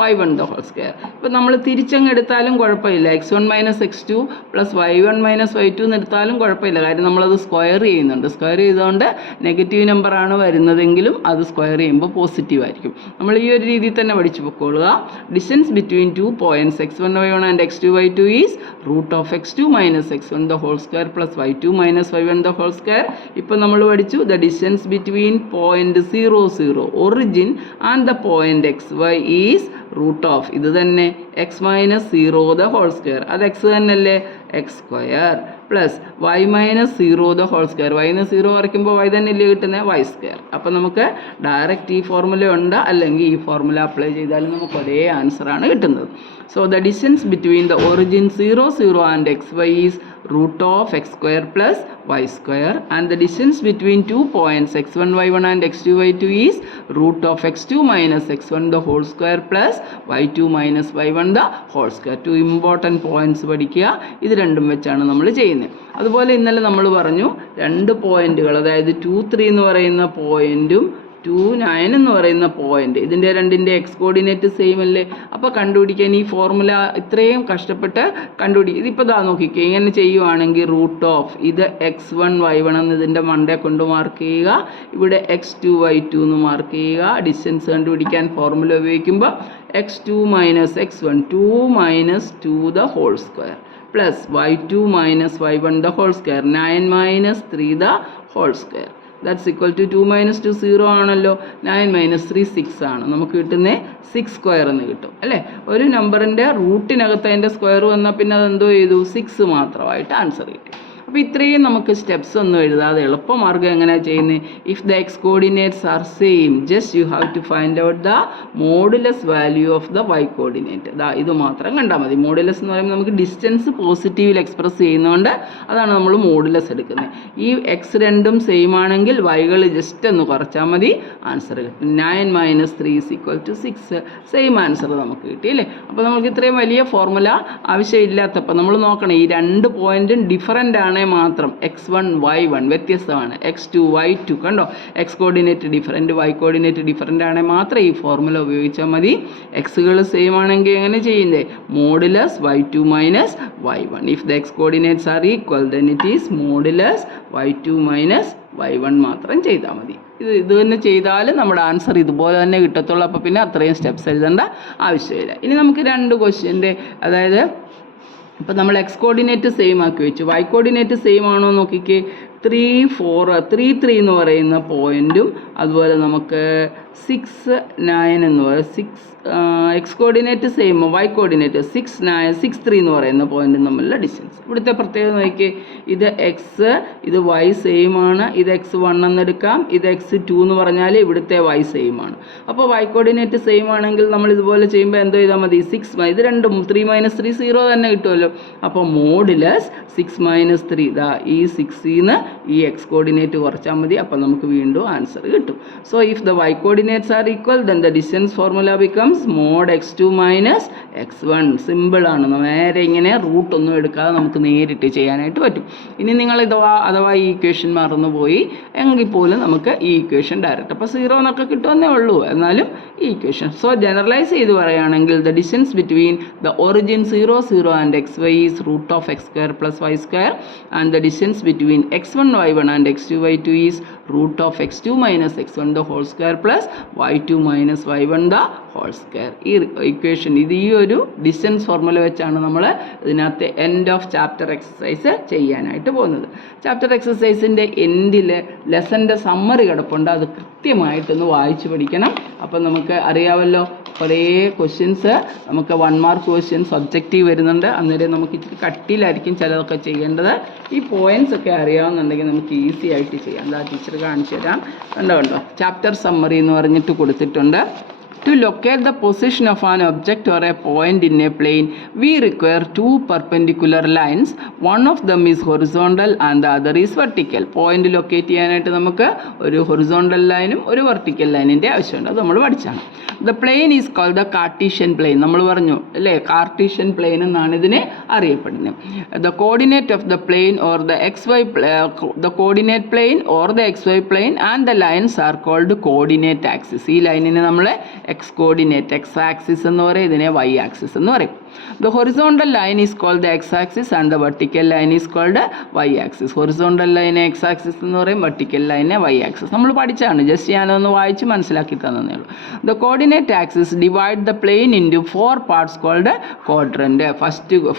y1 the whole square. ഇപ്പോൾ നമ്മൾ തിരിച്ചങ്ങ് എടുത്താലും കുഴപ്പമില്ല, x1 - x2 plus y1 - y2 എന്ന് എടുത്താലും കുഴപ്പമില്ല. കാര്യം നമ്മളത് square ചെയ്യുന്നുണ്ട്. സ്ക്വയർ ചെയ്തുകൊണ്ട് നെഗറ്റീവ് നമ്പറാണ് വരുന്നതെങ്കിലും അത് സ്ക്വയർ ചെയ്യുമ്പോൾ പോസിറ്റീവ് ആയിരിക്കും. നമ്മൾ ഈ ഒരു രീതിയിൽ തന്നെ പഠിച്ചു പൊക്കോളുക. Distance between 2 points x1 y1 and x2 y2 is root of x2 - x1 the whole square plus y2 - y1 the whole square. ഇപ്പോൾ നമ്മൾ പഠിച്ചു the distance between point 0 0 origin and the point xy is root of ഇത് തന്നെ x - 0 the whole square. അത് x തന്നെയല്ലേ, x square plus y - 0 the whole square. y ന്ന് 0 കുറയ്ക്കുമ്പോൾ y തന്നെയല്ലേ കിട്ടുന്നത്, y സ്ക്വയർ. അപ്പോൾ നമുക്ക് ഡയറക്റ്റ് ഈ ഫോർമുല ഉണ്ട്, അല്ലെങ്കിൽ ഈ ഫോർമുല അപ്ലൈ ചെയ്താലും നമുക്ക് ഒരേ ആൻസറാണ് കിട്ടുന്നത്. So the distance between the origin 0 0 and xy is root of x square plus y square, and the distance between 2 points x1 y1 and x2 y2 is root of x2 - x1 the whole square plus y2 - y1 the whole square. 2 important points പഠിക്കുക. ഇത് രണ്ടും വെച്ചാണ് നമ്മൾ ചെയ്യുന്നത്. അതുപോലെ ഇന്നലെ നമ്മൾ പറഞ്ഞു 2 പോയിന്റുകൾ, അതായത് 2 3 എന്ന് പറയുന്ന പോയിന്റും 2 9 എന്ന് പറയുന്ന പോയിന്റ്, ഇതിൻ്റെ രണ്ടിൻ്റെ എക്സ് കോർഡിനേറ്റ് സെയിം അല്ലേ. അപ്പോൾ കണ്ടുപിടിക്കാൻ ഈ ഫോർമുല ഇത്രയും കഷ്ടപ്പെട്ട് ഇതിപ്പോൾ ഇതാ നോക്കിക്കേ, ഇങ്ങനെ ചെയ്യുവാണെങ്കിൽ റൂട്ട് ഓഫ് ഇത് x1 y1 എന്ന് ഇതിൻ്റെ മണ്ടേ കൊണ്ട് മാർക്ക് ചെയ്യുക, ഇവിടെ x2 y2 എന്ന് മാർക്ക് ചെയ്യുക. ഡിസ്റ്റൻസ് കണ്ടുപിടിക്കാൻ ഫോർമുല ഉപയോഗിക്കുമ്പോൾ x2 - x1 2 - 2 the whole square plus y2 - y1 the whole square 9 - 3 the whole square. That's equal to 2 - 2 0 ആണല്ലോ, 9 - 3 6 ആണ്. നമുക്ക് കിട്ടുന്നത് 6 സ്ക്വയർ എന്ന് കിട്ടും അല്ലേ. ഒരു നമ്പറിൻ്റെ റൂട്ടിനകത്ത് അതിൻ്റെ സ്ക്വയർ വന്നാൽ പിന്നെ അതെന്തോ ചെയ്തു, 6 മാത്രമായിട്ട് ആൻസർ കിട്ടി. അപ്പോൾ ഇത്രയും നമുക്ക് സ്റ്റെപ്സ് ഒന്നും എഴുതാതെ എളുപ്പമാർഗ്ഗം എങ്ങനെയാണ് ചെയ്യുന്നത്? If the x coordinates are same just you have to find out the modulus value of the y coordinate. ഇത് മാത്രം കണ്ടാൽ മതി. മോഡുലസ് എന്ന് പറയുമ്പോൾ നമുക്ക് ഡിസ്റ്റൻസ് പോസിറ്റീവിൽ എക്സ്പ്രസ് ചെയ്യുന്നതുകൊണ്ട് അതാണ് നമ്മൾ മോഡുലസ് എടുക്കുന്നത്. ഈ എക്സ് രണ്ടും സെയിം ആണെങ്കിൽ വൈകൾ ജസ്റ്റ് ഒന്ന് കുറച്ചാൽ മതി, ആൻസർ കിട്ടും. 9 - 3 = 6. സെയിം ആൻസർ നമുക്ക് കിട്ടി അല്ലേ. അപ്പോൾ നമുക്ക് ഇത്രയും വലിയ ഫോർമുല ആവശ്യമില്ലാത്തപ്പോൾ നമ്മൾ നോക്കണം, ഈ 2 പോയിൻറ്റും ഡിഫറൻ്റ് ആണ് മാത്രം. x1 y1 വ്യത്യസ്തമാണ്, x2 y2 കണ്ടോ, x coordinate different, y coordinate different ആണെങ്കിൽ മാത്രം ഈ ഫോർമുല ഉപയോഗിച്ചാൽ മതി. എക്സുകൾ സെയിം ആണെങ്കിൽ എങ്ങനെ ചെയ്യുന്നത്, modulus y2 - y1. If the x coordinates are equal then it is modulus y2 - y1 മാത്രം ചെയ്താൽ മതി. ഇത് തന്നെ ചെയ്താൽ നമ്മുടെ ആൻസർ ഇതുപോലെ തന്നെ കിട്ടത്തുള്ളൂ. അപ്പോൾ പിന്നെ അത്രയും സ്റ്റെപ്സ് എഴുതേണ്ട ആവശ്യമില്ല. ഇനി നമുക്ക് 2 ക്വസ്റ്റ്യൻ്റെ, അതായത് ഇപ്പോൾ നമ്മൾ എക്സ് കോർഡിനേറ്റ് സെയിം ആക്കി വെച്ചു, വൈ കോർഡിനേറ്റ് സെയിം ആണോ നോക്കിക്കേ. 3, 4, 3, 3 എന്ന് പറയുന്ന പോയിൻറ്റും അതുപോലെ നമുക്ക് 6, 9 എന്ന് പറയുന്നത് 6 x coordinate same, y coordinate 6, 9, 6, 3 എന്ന് പറയുന്ന പോയിൻറ്റും തമ്മിലുള്ള ഡിസ്റ്റൻസ്. ഇവിടുത്തെ പ്രത്യേകത നോക്കി, ഇത് എക്സ്, ഇത് വൈ സെയിം ആണ്. ഇത് x1 എന്നെടുക്കാം, ഇത് x2 എന്ന് പറഞ്ഞാൽ ഇവിടുത്തെ y സെയിം ആണ്. അപ്പോൾ y കോർഡിനേറ്റ് സെയിം ആണെങ്കിൽ നമ്മൾ ഇതുപോലെ ചെയ്യുമ്പോൾ എന്തോ ചെയ്താൽ മതി, 6, ഇത് രണ്ടും 3 - 3 0 തന്നെ കിട്ടുമല്ലോ. അപ്പോൾ മോഡുലസ് 6 - 3 ഇതാ ഈ 6ന്ന് ഈ എക്സ് കോർഡിനേറ്റ് കുറച്ചാൽ മതി. അപ്പോൾ നമുക്ക് വീണ്ടും ആൻസർ കിട്ടും. So if the y coordinates are equal then the distance formula becomes mod x2 minus x1. Simple ആണ്, നേരെ ഇങ്ങനെ റൂട്ട് ഒന്നും എടുക്കാതെ നമുക്ക് നേരിട്ട് ചെയ്യാനായിട്ട് പറ്റും. ഇനി നിങ്ങൾ അഥവാ ഈ ഇക്വേഷൻ മറന്നുപോയി എങ്കിൽ പോലും നമുക്ക് ഈ ഇക്വേഷൻ ഡയറക്റ്റ്, അപ്പോൾ 0 എന്നൊക്കെ കിട്ടുമെന്നേ ഉള്ളൂ, എന്നാലും ഈ ഇക്വേഷൻ. സോ ജനറലൈസ് ചെയ്ത് പറയുകയാണെങ്കിൽ the distance between the origin 0, 0 and xy is root of x² + y² and the distance between x1, y1 and x2, y2 is root of x2 - x1 the whole square plus y2 - y1 the whole square. ഈ equation, ഇത് ഈ ഒരു distance formula വെച്ചാണ് നമ്മൾ ഇതിനകത്ത് end of chapter exercise ചെയ്യാനായിട്ട് പോകുന്നത്. Chapter എക്സസൈസിൻ്റെ എൻഡിൽ ലെസൻ്റെ സമ്മറി കിടപ്പുണ്ട്, അത് കൃത്യമായിട്ടൊന്ന് വായിച്ച് പഠിക്കണം. അപ്പം നമുക്ക് അറിയാമല്ലോ, കുറേ ക്വസ്റ്റ്യൻസ് നമുക്ക് 1 മാർക്ക് ക്വസ്റ്റ്യൻസ് ഒബ്ജക്റ്റീവ് വരുന്നുണ്ട്. അന്നേരം നമുക്ക് ഇച്ചിരി കട്ടിയിലായിരിക്കും ചിലതൊക്കെ ചെയ്യേണ്ടത്. ഈ പോയിൻറ്റ്സ് ഒക്കെ അറിയാവുന്നുണ്ടെങ്കിൽ നമുക്ക് ഈസി ആയിട്ട് ചെയ്യാം. എന്താ ടീച്ചർ കാണിച്ചു തരാം. കണ്ടോ ചാപ്റ്റർ സമ്മറി എന്ന് പറഞ്ഞിട്ട് കൊടുത്തിട്ടുണ്ട്. To locate the position of an object or a point in a plane, we require 2 perpendicular lines. One of them is horizontal and the other is vertical. Point locate ചെയ്യാനായിട്ട് നമുക്ക് ഒരു horizontal ലൈനും ഒരു vertical ലൈനിൻ്റെ ആവശ്യമുണ്ട്. അത് നമ്മൾ പഠിച്ചാണ്. The plane is called the Cartesian plane. നമ്മൾ പറഞ്ഞു അല്ലേ, Cartesian plane എന്നാണ് ഇതിനെ അറിയപ്പെടുന്നത്. The coordinate of the plane or the the coordinate plane or the xy plane and the lines are called coordinate axis. ഈ ലൈനിനെ നമ്മൾ എക്സ് കോർഡിനേറ്റ്, എക്സ് ആക്സിസ് എന്ന് പറയും, ഇതിനെ വൈ ആക്സിസ് എന്ന് പറയും. The horizontal line is called the x axis and the vertical line is called y axis. Horizontal ലൈനെ x axis എന്ന് പറയും, വെർട്ടിക്കൽ ലൈനെ വൈ ആക്സിസ്. നമ്മൾ പഠിച്ചാണ്, ജസ്റ്റ് ഞാനൊന്ന് വായിച്ച് മനസ്സിലാക്കി തന്നേ ഉള്ളൂ. The coordinate axis divide the plane into 4 parts called quadrant.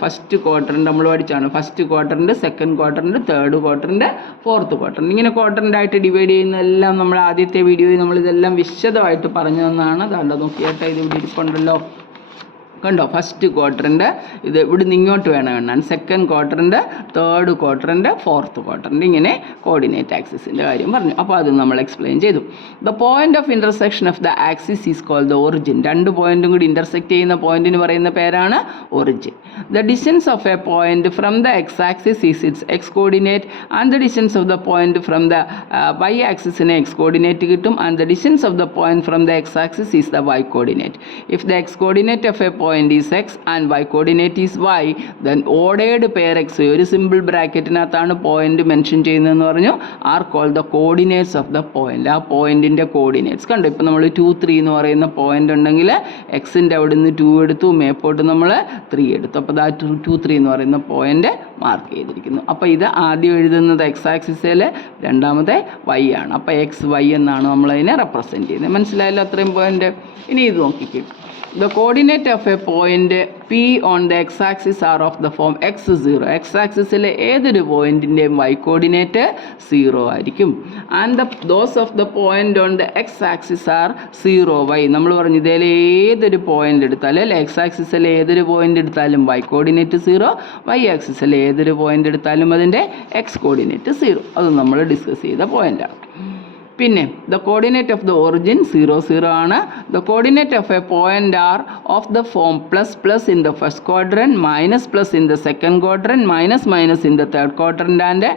First quadrant നമ്മൾ പഠിച്ചാണ്. First quadrant, second quadrant, third quadrant, fourth quadrant. ഇങ്ങനെ ക്വാഡ്രൻ്റായിട്ട് ഡിവൈഡ് ചെയ്യുന്നതെല്ലാം നമ്മൾ ആദ്യത്തെ വീഡിയോയിൽ നമ്മളിതെല്ലാം വിശദമായിട്ട് പറഞ്ഞു തന്നതാണ്. അതുകൊണ്ട് നോക്കിയാട്ടെ, ഇത് ഇവിടെ ഇരിപ്പുണ്ടല്ലോ, കണ്ടോ. ഫസ്റ്റ് ക്വാഡ്രൻറ്റ് ഇത് ഇവിടുന്ന് ഇങ്ങോട്ട് വേണം എണ്ണാൻ. Second quadrant, third quadrant, fourth quadrant, ഇങ്ങനെ കോർഡിനേറ്റ് ആക്സിസിൻ്റെ കാര്യം പറഞ്ഞു. അപ്പോൾ അത് നമ്മൾ എക്സ്പ്ലെയിൻ ചെയ്തു. The point of intersection of the axis is called the origin. 2 പോയിൻറ്റും കൂടി ഇൻ്റർസെക്റ്റ് ചെയ്യുന്ന പോയിൻറ്റിന് പറയുന്ന പേരാണ് origin. The distance of a point from the x axis is its x coordinate and the distance of the point from the y ആക്സിസിന് x coordinate കിട്ടും. And the distance of the point from the x axis is the y coordinate. If the x coordinate of a point is x and y coordinate is y, then ordered pair x, ഒരു simple ബ്രാക്കറ്റിനകത്താണ് point mention ചെയ്യുന്നതെന്ന് പറഞ്ഞു, are called the coordinates of the point. ആ പോയിന്റിൻ്റെ coordinates കണ്ടു. ഇപ്പോൾ നമ്മൾ 2, 3 എന്ന് പറയുന്ന പോയിന്റ് ഉണ്ടെങ്കിൽ എക്സിൻ്റെ അവിടെ നിന്ന് 2 എടുത്തു, മേപ്പോട്ട് നമ്മൾ 3 എടുത്തു. അപ്പോൾ ആ 2, 3 എന്ന് പറയുന്ന പോയിന്റ് മാർക്ക് ചെയ്തിരിക്കുന്നു. അപ്പോൾ ഇത് ആദ്യം എഴുതുന്നത് എക്സ് ആക്സിസിൽ, രണ്ടാമത്തെ വൈ ആണ്. അപ്പോൾ എക്സ് വൈ എന്നാണ് നമ്മളതിനെ റെപ്രസെൻറ്റ് ചെയ്യുന്നത്. മനസ്സിലായല്ലോ അത്രയും പോയിന്റ്. ഇനി ഇത് നോക്കിക്കും. The coordinate of a point P on the x-axis are of the form x0. x-axisലെ ഏതൊരു പോയിൻറ്റിൻ്റെയും y കോർഡിനേറ്റ് 0 ആയിരിക്കും. And those of the point on the x-axis are 0y. നമ്മൾ പറഞ്ഞു ഇതിൽ ഏതൊരു പോയിൻ്റ് എടുത്താലും അല്ലെ, x-axisലെ ഏതൊരു പോയിൻ്റ് എടുത്താലും y കോർഡിനേറ്റ് 0, y-axisലെ ഏതൊരു പോയിൻ്റ് എടുത്താലും അതിൻ്റെ x കോർഡിനേറ്റ് 0. അത് നമ്മൾ ഡിസ്കസ് ചെയ്ത പോയിൻ്റാണ്. പിന്നെ the coordinate of the origin 0, 0 ആണ്. The coordinate of a point are of the form plus in the first quadrant, plus in the second quadrant, minus in the third quadrant and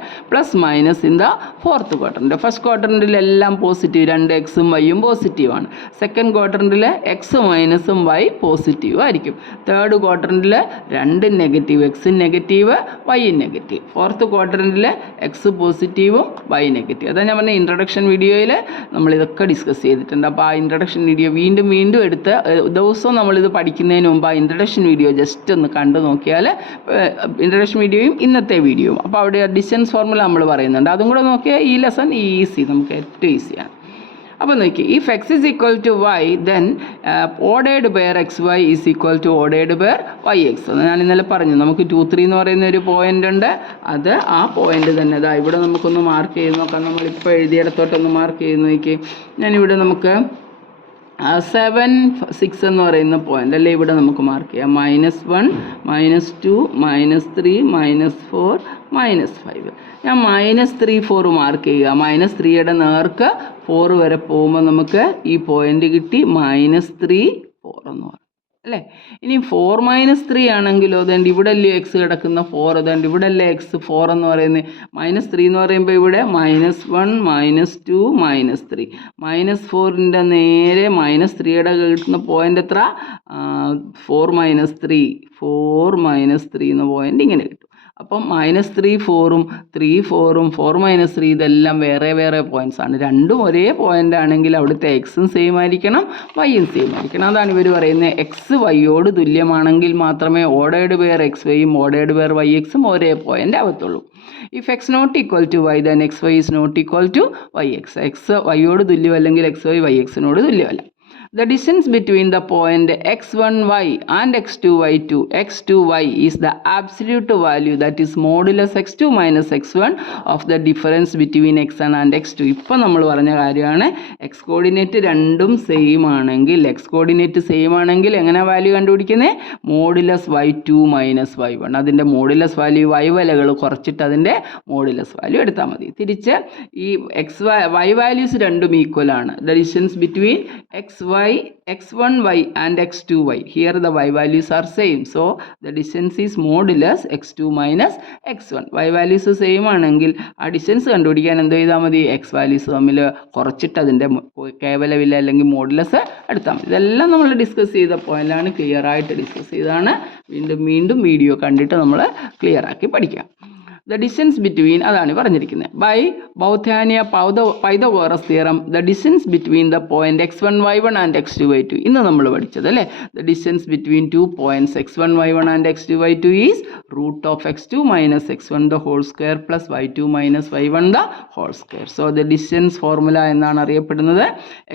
minus in the fourth quadrant. First ക്വാഡ്രൻറ്റിലെല്ലാം positive, 2 എക്സും വൈയും പോസിറ്റീവാണ്. Second ക്വാഡ്രൻറ്റിൽ x മൈനസും y positive ആയിരിക്കും. Third ക്വാഡ്രൻറ്റിൽ 2 negative, എക്സും negative, വൈയും നെഗറ്റീവ്. ഫോർത്ത് ക്വാഡ്രൻറ്റിൽ എക്സ് പോസിറ്റീവും വൈ നെഗറ്റീവ്. അതാണ് ഞാൻ പറഞ്ഞ ഇൻട്രൊഡക്ഷൻ വീഡിയോയിൽ നമ്മളിതൊക്കെ ഡിസ്കസ് ചെയ്തിട്ടുണ്ട്. അപ്പോൾ ആ ഇൻട്രൊഡക്ഷൻ വീഡിയോ വീണ്ടും എടുത്ത് ദിവസവും നമ്മളിത് പഠിക്കുന്നതിന് മുമ്പ് ആ ഇൻട്രൊഡക്ഷൻ വീഡിയോ ജസ്റ്റ് ഒന്ന് കണ്ടു നോക്കിയാൽ, ഇൻട്രൊഡക്ഷൻ വീഡിയോയും ഇന്നത്തെ വീഡിയോയും, അപ്പോൾ അവിടെ ഡിസ്റ്റൻസ് ഫോർമുല നമ്മൾ പറയുന്നുണ്ട്, അതും കൂടെ നോക്കിയാൽ ഈ ലെസൺ ഈസി, നമുക്ക് ഏറ്റവും ഈസിയാണ്. അപ്പോൾ നോക്കി if x is equal to y then ordered pair x y is equal to ordered pair y x. ഞാൻ ഇന്നലെ പറഞ്ഞു നമുക്ക് 2, 3 എന്ന് പറയുന്ന ഒരു പോയിന്റ് ഉണ്ട്. അത് ആ പോയിന്റ് തന്നെ ഇതാ ഇവിടെ നമുക്കൊന്ന് മാർക്ക് ചെയ്ത് നോക്കാം. നമ്മളിപ്പോൾ എഴുതിയിടത്തോട്ടൊന്ന് മാർക്ക് ചെയ്ത് നോക്കി. ഞാനിവിടെ നമുക്ക് 7, 6 എന്ന് പറയുന്ന പോയിന്റ് അല്ലേ ഇവിടെ നമുക്ക് മാർക്ക് ചെയ്യാം. -1, -2, -3, -4, -5. ഞാൻ -3, 4 മാർക്ക് ചെയ്യുക. -3യുടെ നേർക്ക് 4 വരെ പോകുമ്പോൾ നമുക്ക് ഈ പോയിന്റ് കിട്ടി. -3, 4 എന്ന് പറയും അല്ലേ. ഇനി 4 - 3 ആണെങ്കിലോ അതുകൊണ്ട് ഇവിടെ അല്ലേ എക്സ് കിടക്കുന്ന 4, അതുകൊണ്ട് ഇവിടെ അല്ലേ എക്സ് 4 എന്ന് പറയുന്നത്. -3 എന്ന് പറയുമ്പോൾ ഇവിടെ -1, -2, -3. -4ൻ്റെ നേരെ -3യുടെ കിട്ടുന്ന പോയിന്റ് എത്ര? 4 - 3 എന്ന പോയിന്റ് ഇങ്ങനെ കിട്ടും. അപ്പം -3, 4ഉം 3, 4ഉം 4 - 3 ഇതെല്ലാം വേറെ വേറെ പോയിന്റ്സ് ആണ്. രണ്ടും ഒരേ പോയിന്റ് ആണെങ്കിൽ അവിടുത്തെ എക്സും സെയിം ആയിരിക്കണം, വൈയും സെയിം ആയിരിക്കണം. അതാണ് ഇവർ പറയുന്നത്. എക്സ് വൈയോട് തുല്യമാണെങ്കിൽ മാത്രമേ ഓർഡേർഡ് പെയർ എക്സ് വൈയും ഓർഡേർഡ് പെയർ വൈ എക്സും ഒരേ പോയിന്റ് ആവത്തുള്ളൂ. If x not equal to y then x y is not equal to y x. X വൈയോട് തുല്യമല്ലെങ്കിൽ എക്സ് വൈ വൈ എക്സിനോട് തുല്യമല്ല. The distance between the point x1y and x2y is the absolute value, that is modulus x2 minus x1 of the difference between x1 and x2. ഇപ്പോൾ നമ്മൾ പറഞ്ഞ കാര്യമാണ്. X coordinate രണ്ടും same ആണെങ്കിൽ, X coordinate same ആണെങ്കിൽ എങ്ങനെ value കണ്ടുപിടിക്കുന്നത്? Modulus y2 minus y1. അതിൻ്റെ മോഡുലസ് വാല്യൂ y വിലകൾ കുറച്ചിട്ട് അതിൻ്റെ മോഡുലസ് വാല്യൂ എടുത്താൽ മതി. തിരിച്ച് ഈ y വാല്യൂസ് രണ്ടും ഈക്വൽ ആണ്. The distance between x1y and x2y. Here the y values are same, so the distance is modulus x2 minus x1. y values same ആണെങ്കിൽ ആ ഡിസ്റ്റൻസ് കണ്ടുപിടിക്കാൻ എന്ത് ചെയ്താൽ മതി? x values തമ്മിൽ കുറച്ചിട്ട് അതിൻ്റെ കേവല വില അല്ലെങ്കിൽ മോഡുലസ് എടുത്താൽ മതി. ഇതെല്ലാം നമ്മൾ ഡിസ്കസ് ചെയ്ത പോയിന്റാണ്, ക്ലിയർ ആയിട്ട് ഡിസ്കസ് ചെയ്താണ്. വീണ്ടും വീഡിയോ കണ്ടിട്ട് നമ്മൾ ക്ലിയർ ആക്കി പഠിക്കാം. The distance between, അതാണ് പറഞ്ഞിരിക്കുന്നത്. By Baudhayana Pythagoras theorem the distance between the point x1 y1 and x2 y2. ഇന്ന് നമ്മൾ പഠിച്ചത് അല്ലേ. The distance between 2 points x1 y1 and x2 y2 is root of x2 minus x1 the whole square plus y2 minus y1 the whole square. So the distance formula എന്നാണ് അറിയപ്പെടുന്നത്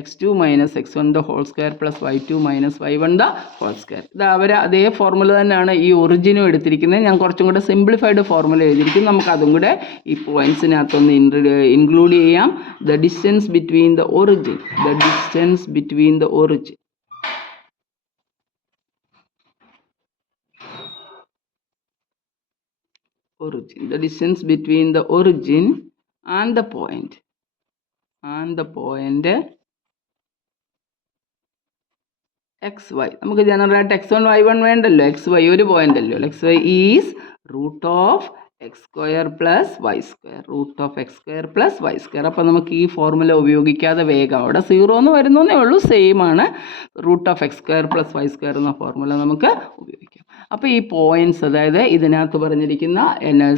x2 minus x1 the whole square plus y2 minus y1 the whole square. ഇത് അവർ അതേ formula തന്നെയാണ് ഈ ഒറിജിനും എടുത്തിരിക്കുന്നത്. ഞാൻ കുറച്ചും കൂടെ സിംപ്ലിഫൈഡ് ഫോർമുല എഴുതിയിരിക്കും. നമുക്ക് അതും കൂടെ ഈ പോയിന്റ്സിനകത്തൊന്ന് ഇൻക്ലൂഡ് ചെയ്യാം. The distance between the origin, the distance between the origin, the distance between the origin and the point xy. നമുക്ക് ജനറലായിട്ട് x1 y1 വേണ്ടല്ലോ, xy ഒരു പോയിന്റ് അല്ലോ. xy is root of x square plus y square, root of x square plus y square. അപ്പോൾ നമുക്ക് ഈ formula ഉപയോഗിക്കാതെ വേഗം അവിടെ 0 എന്ന് വരുന്നേ ഉള്ളൂ, സെയിം ആണ്. Root of x square plus y square എന്ന ഫോർമുല നമുക്ക് ഉപയോഗിക്കാം. അപ്പോൾ ഈ പോയിന്റ്സ്, അതായത് ഇതിനകത്ത് പറഞ്ഞിരിക്കുന്ന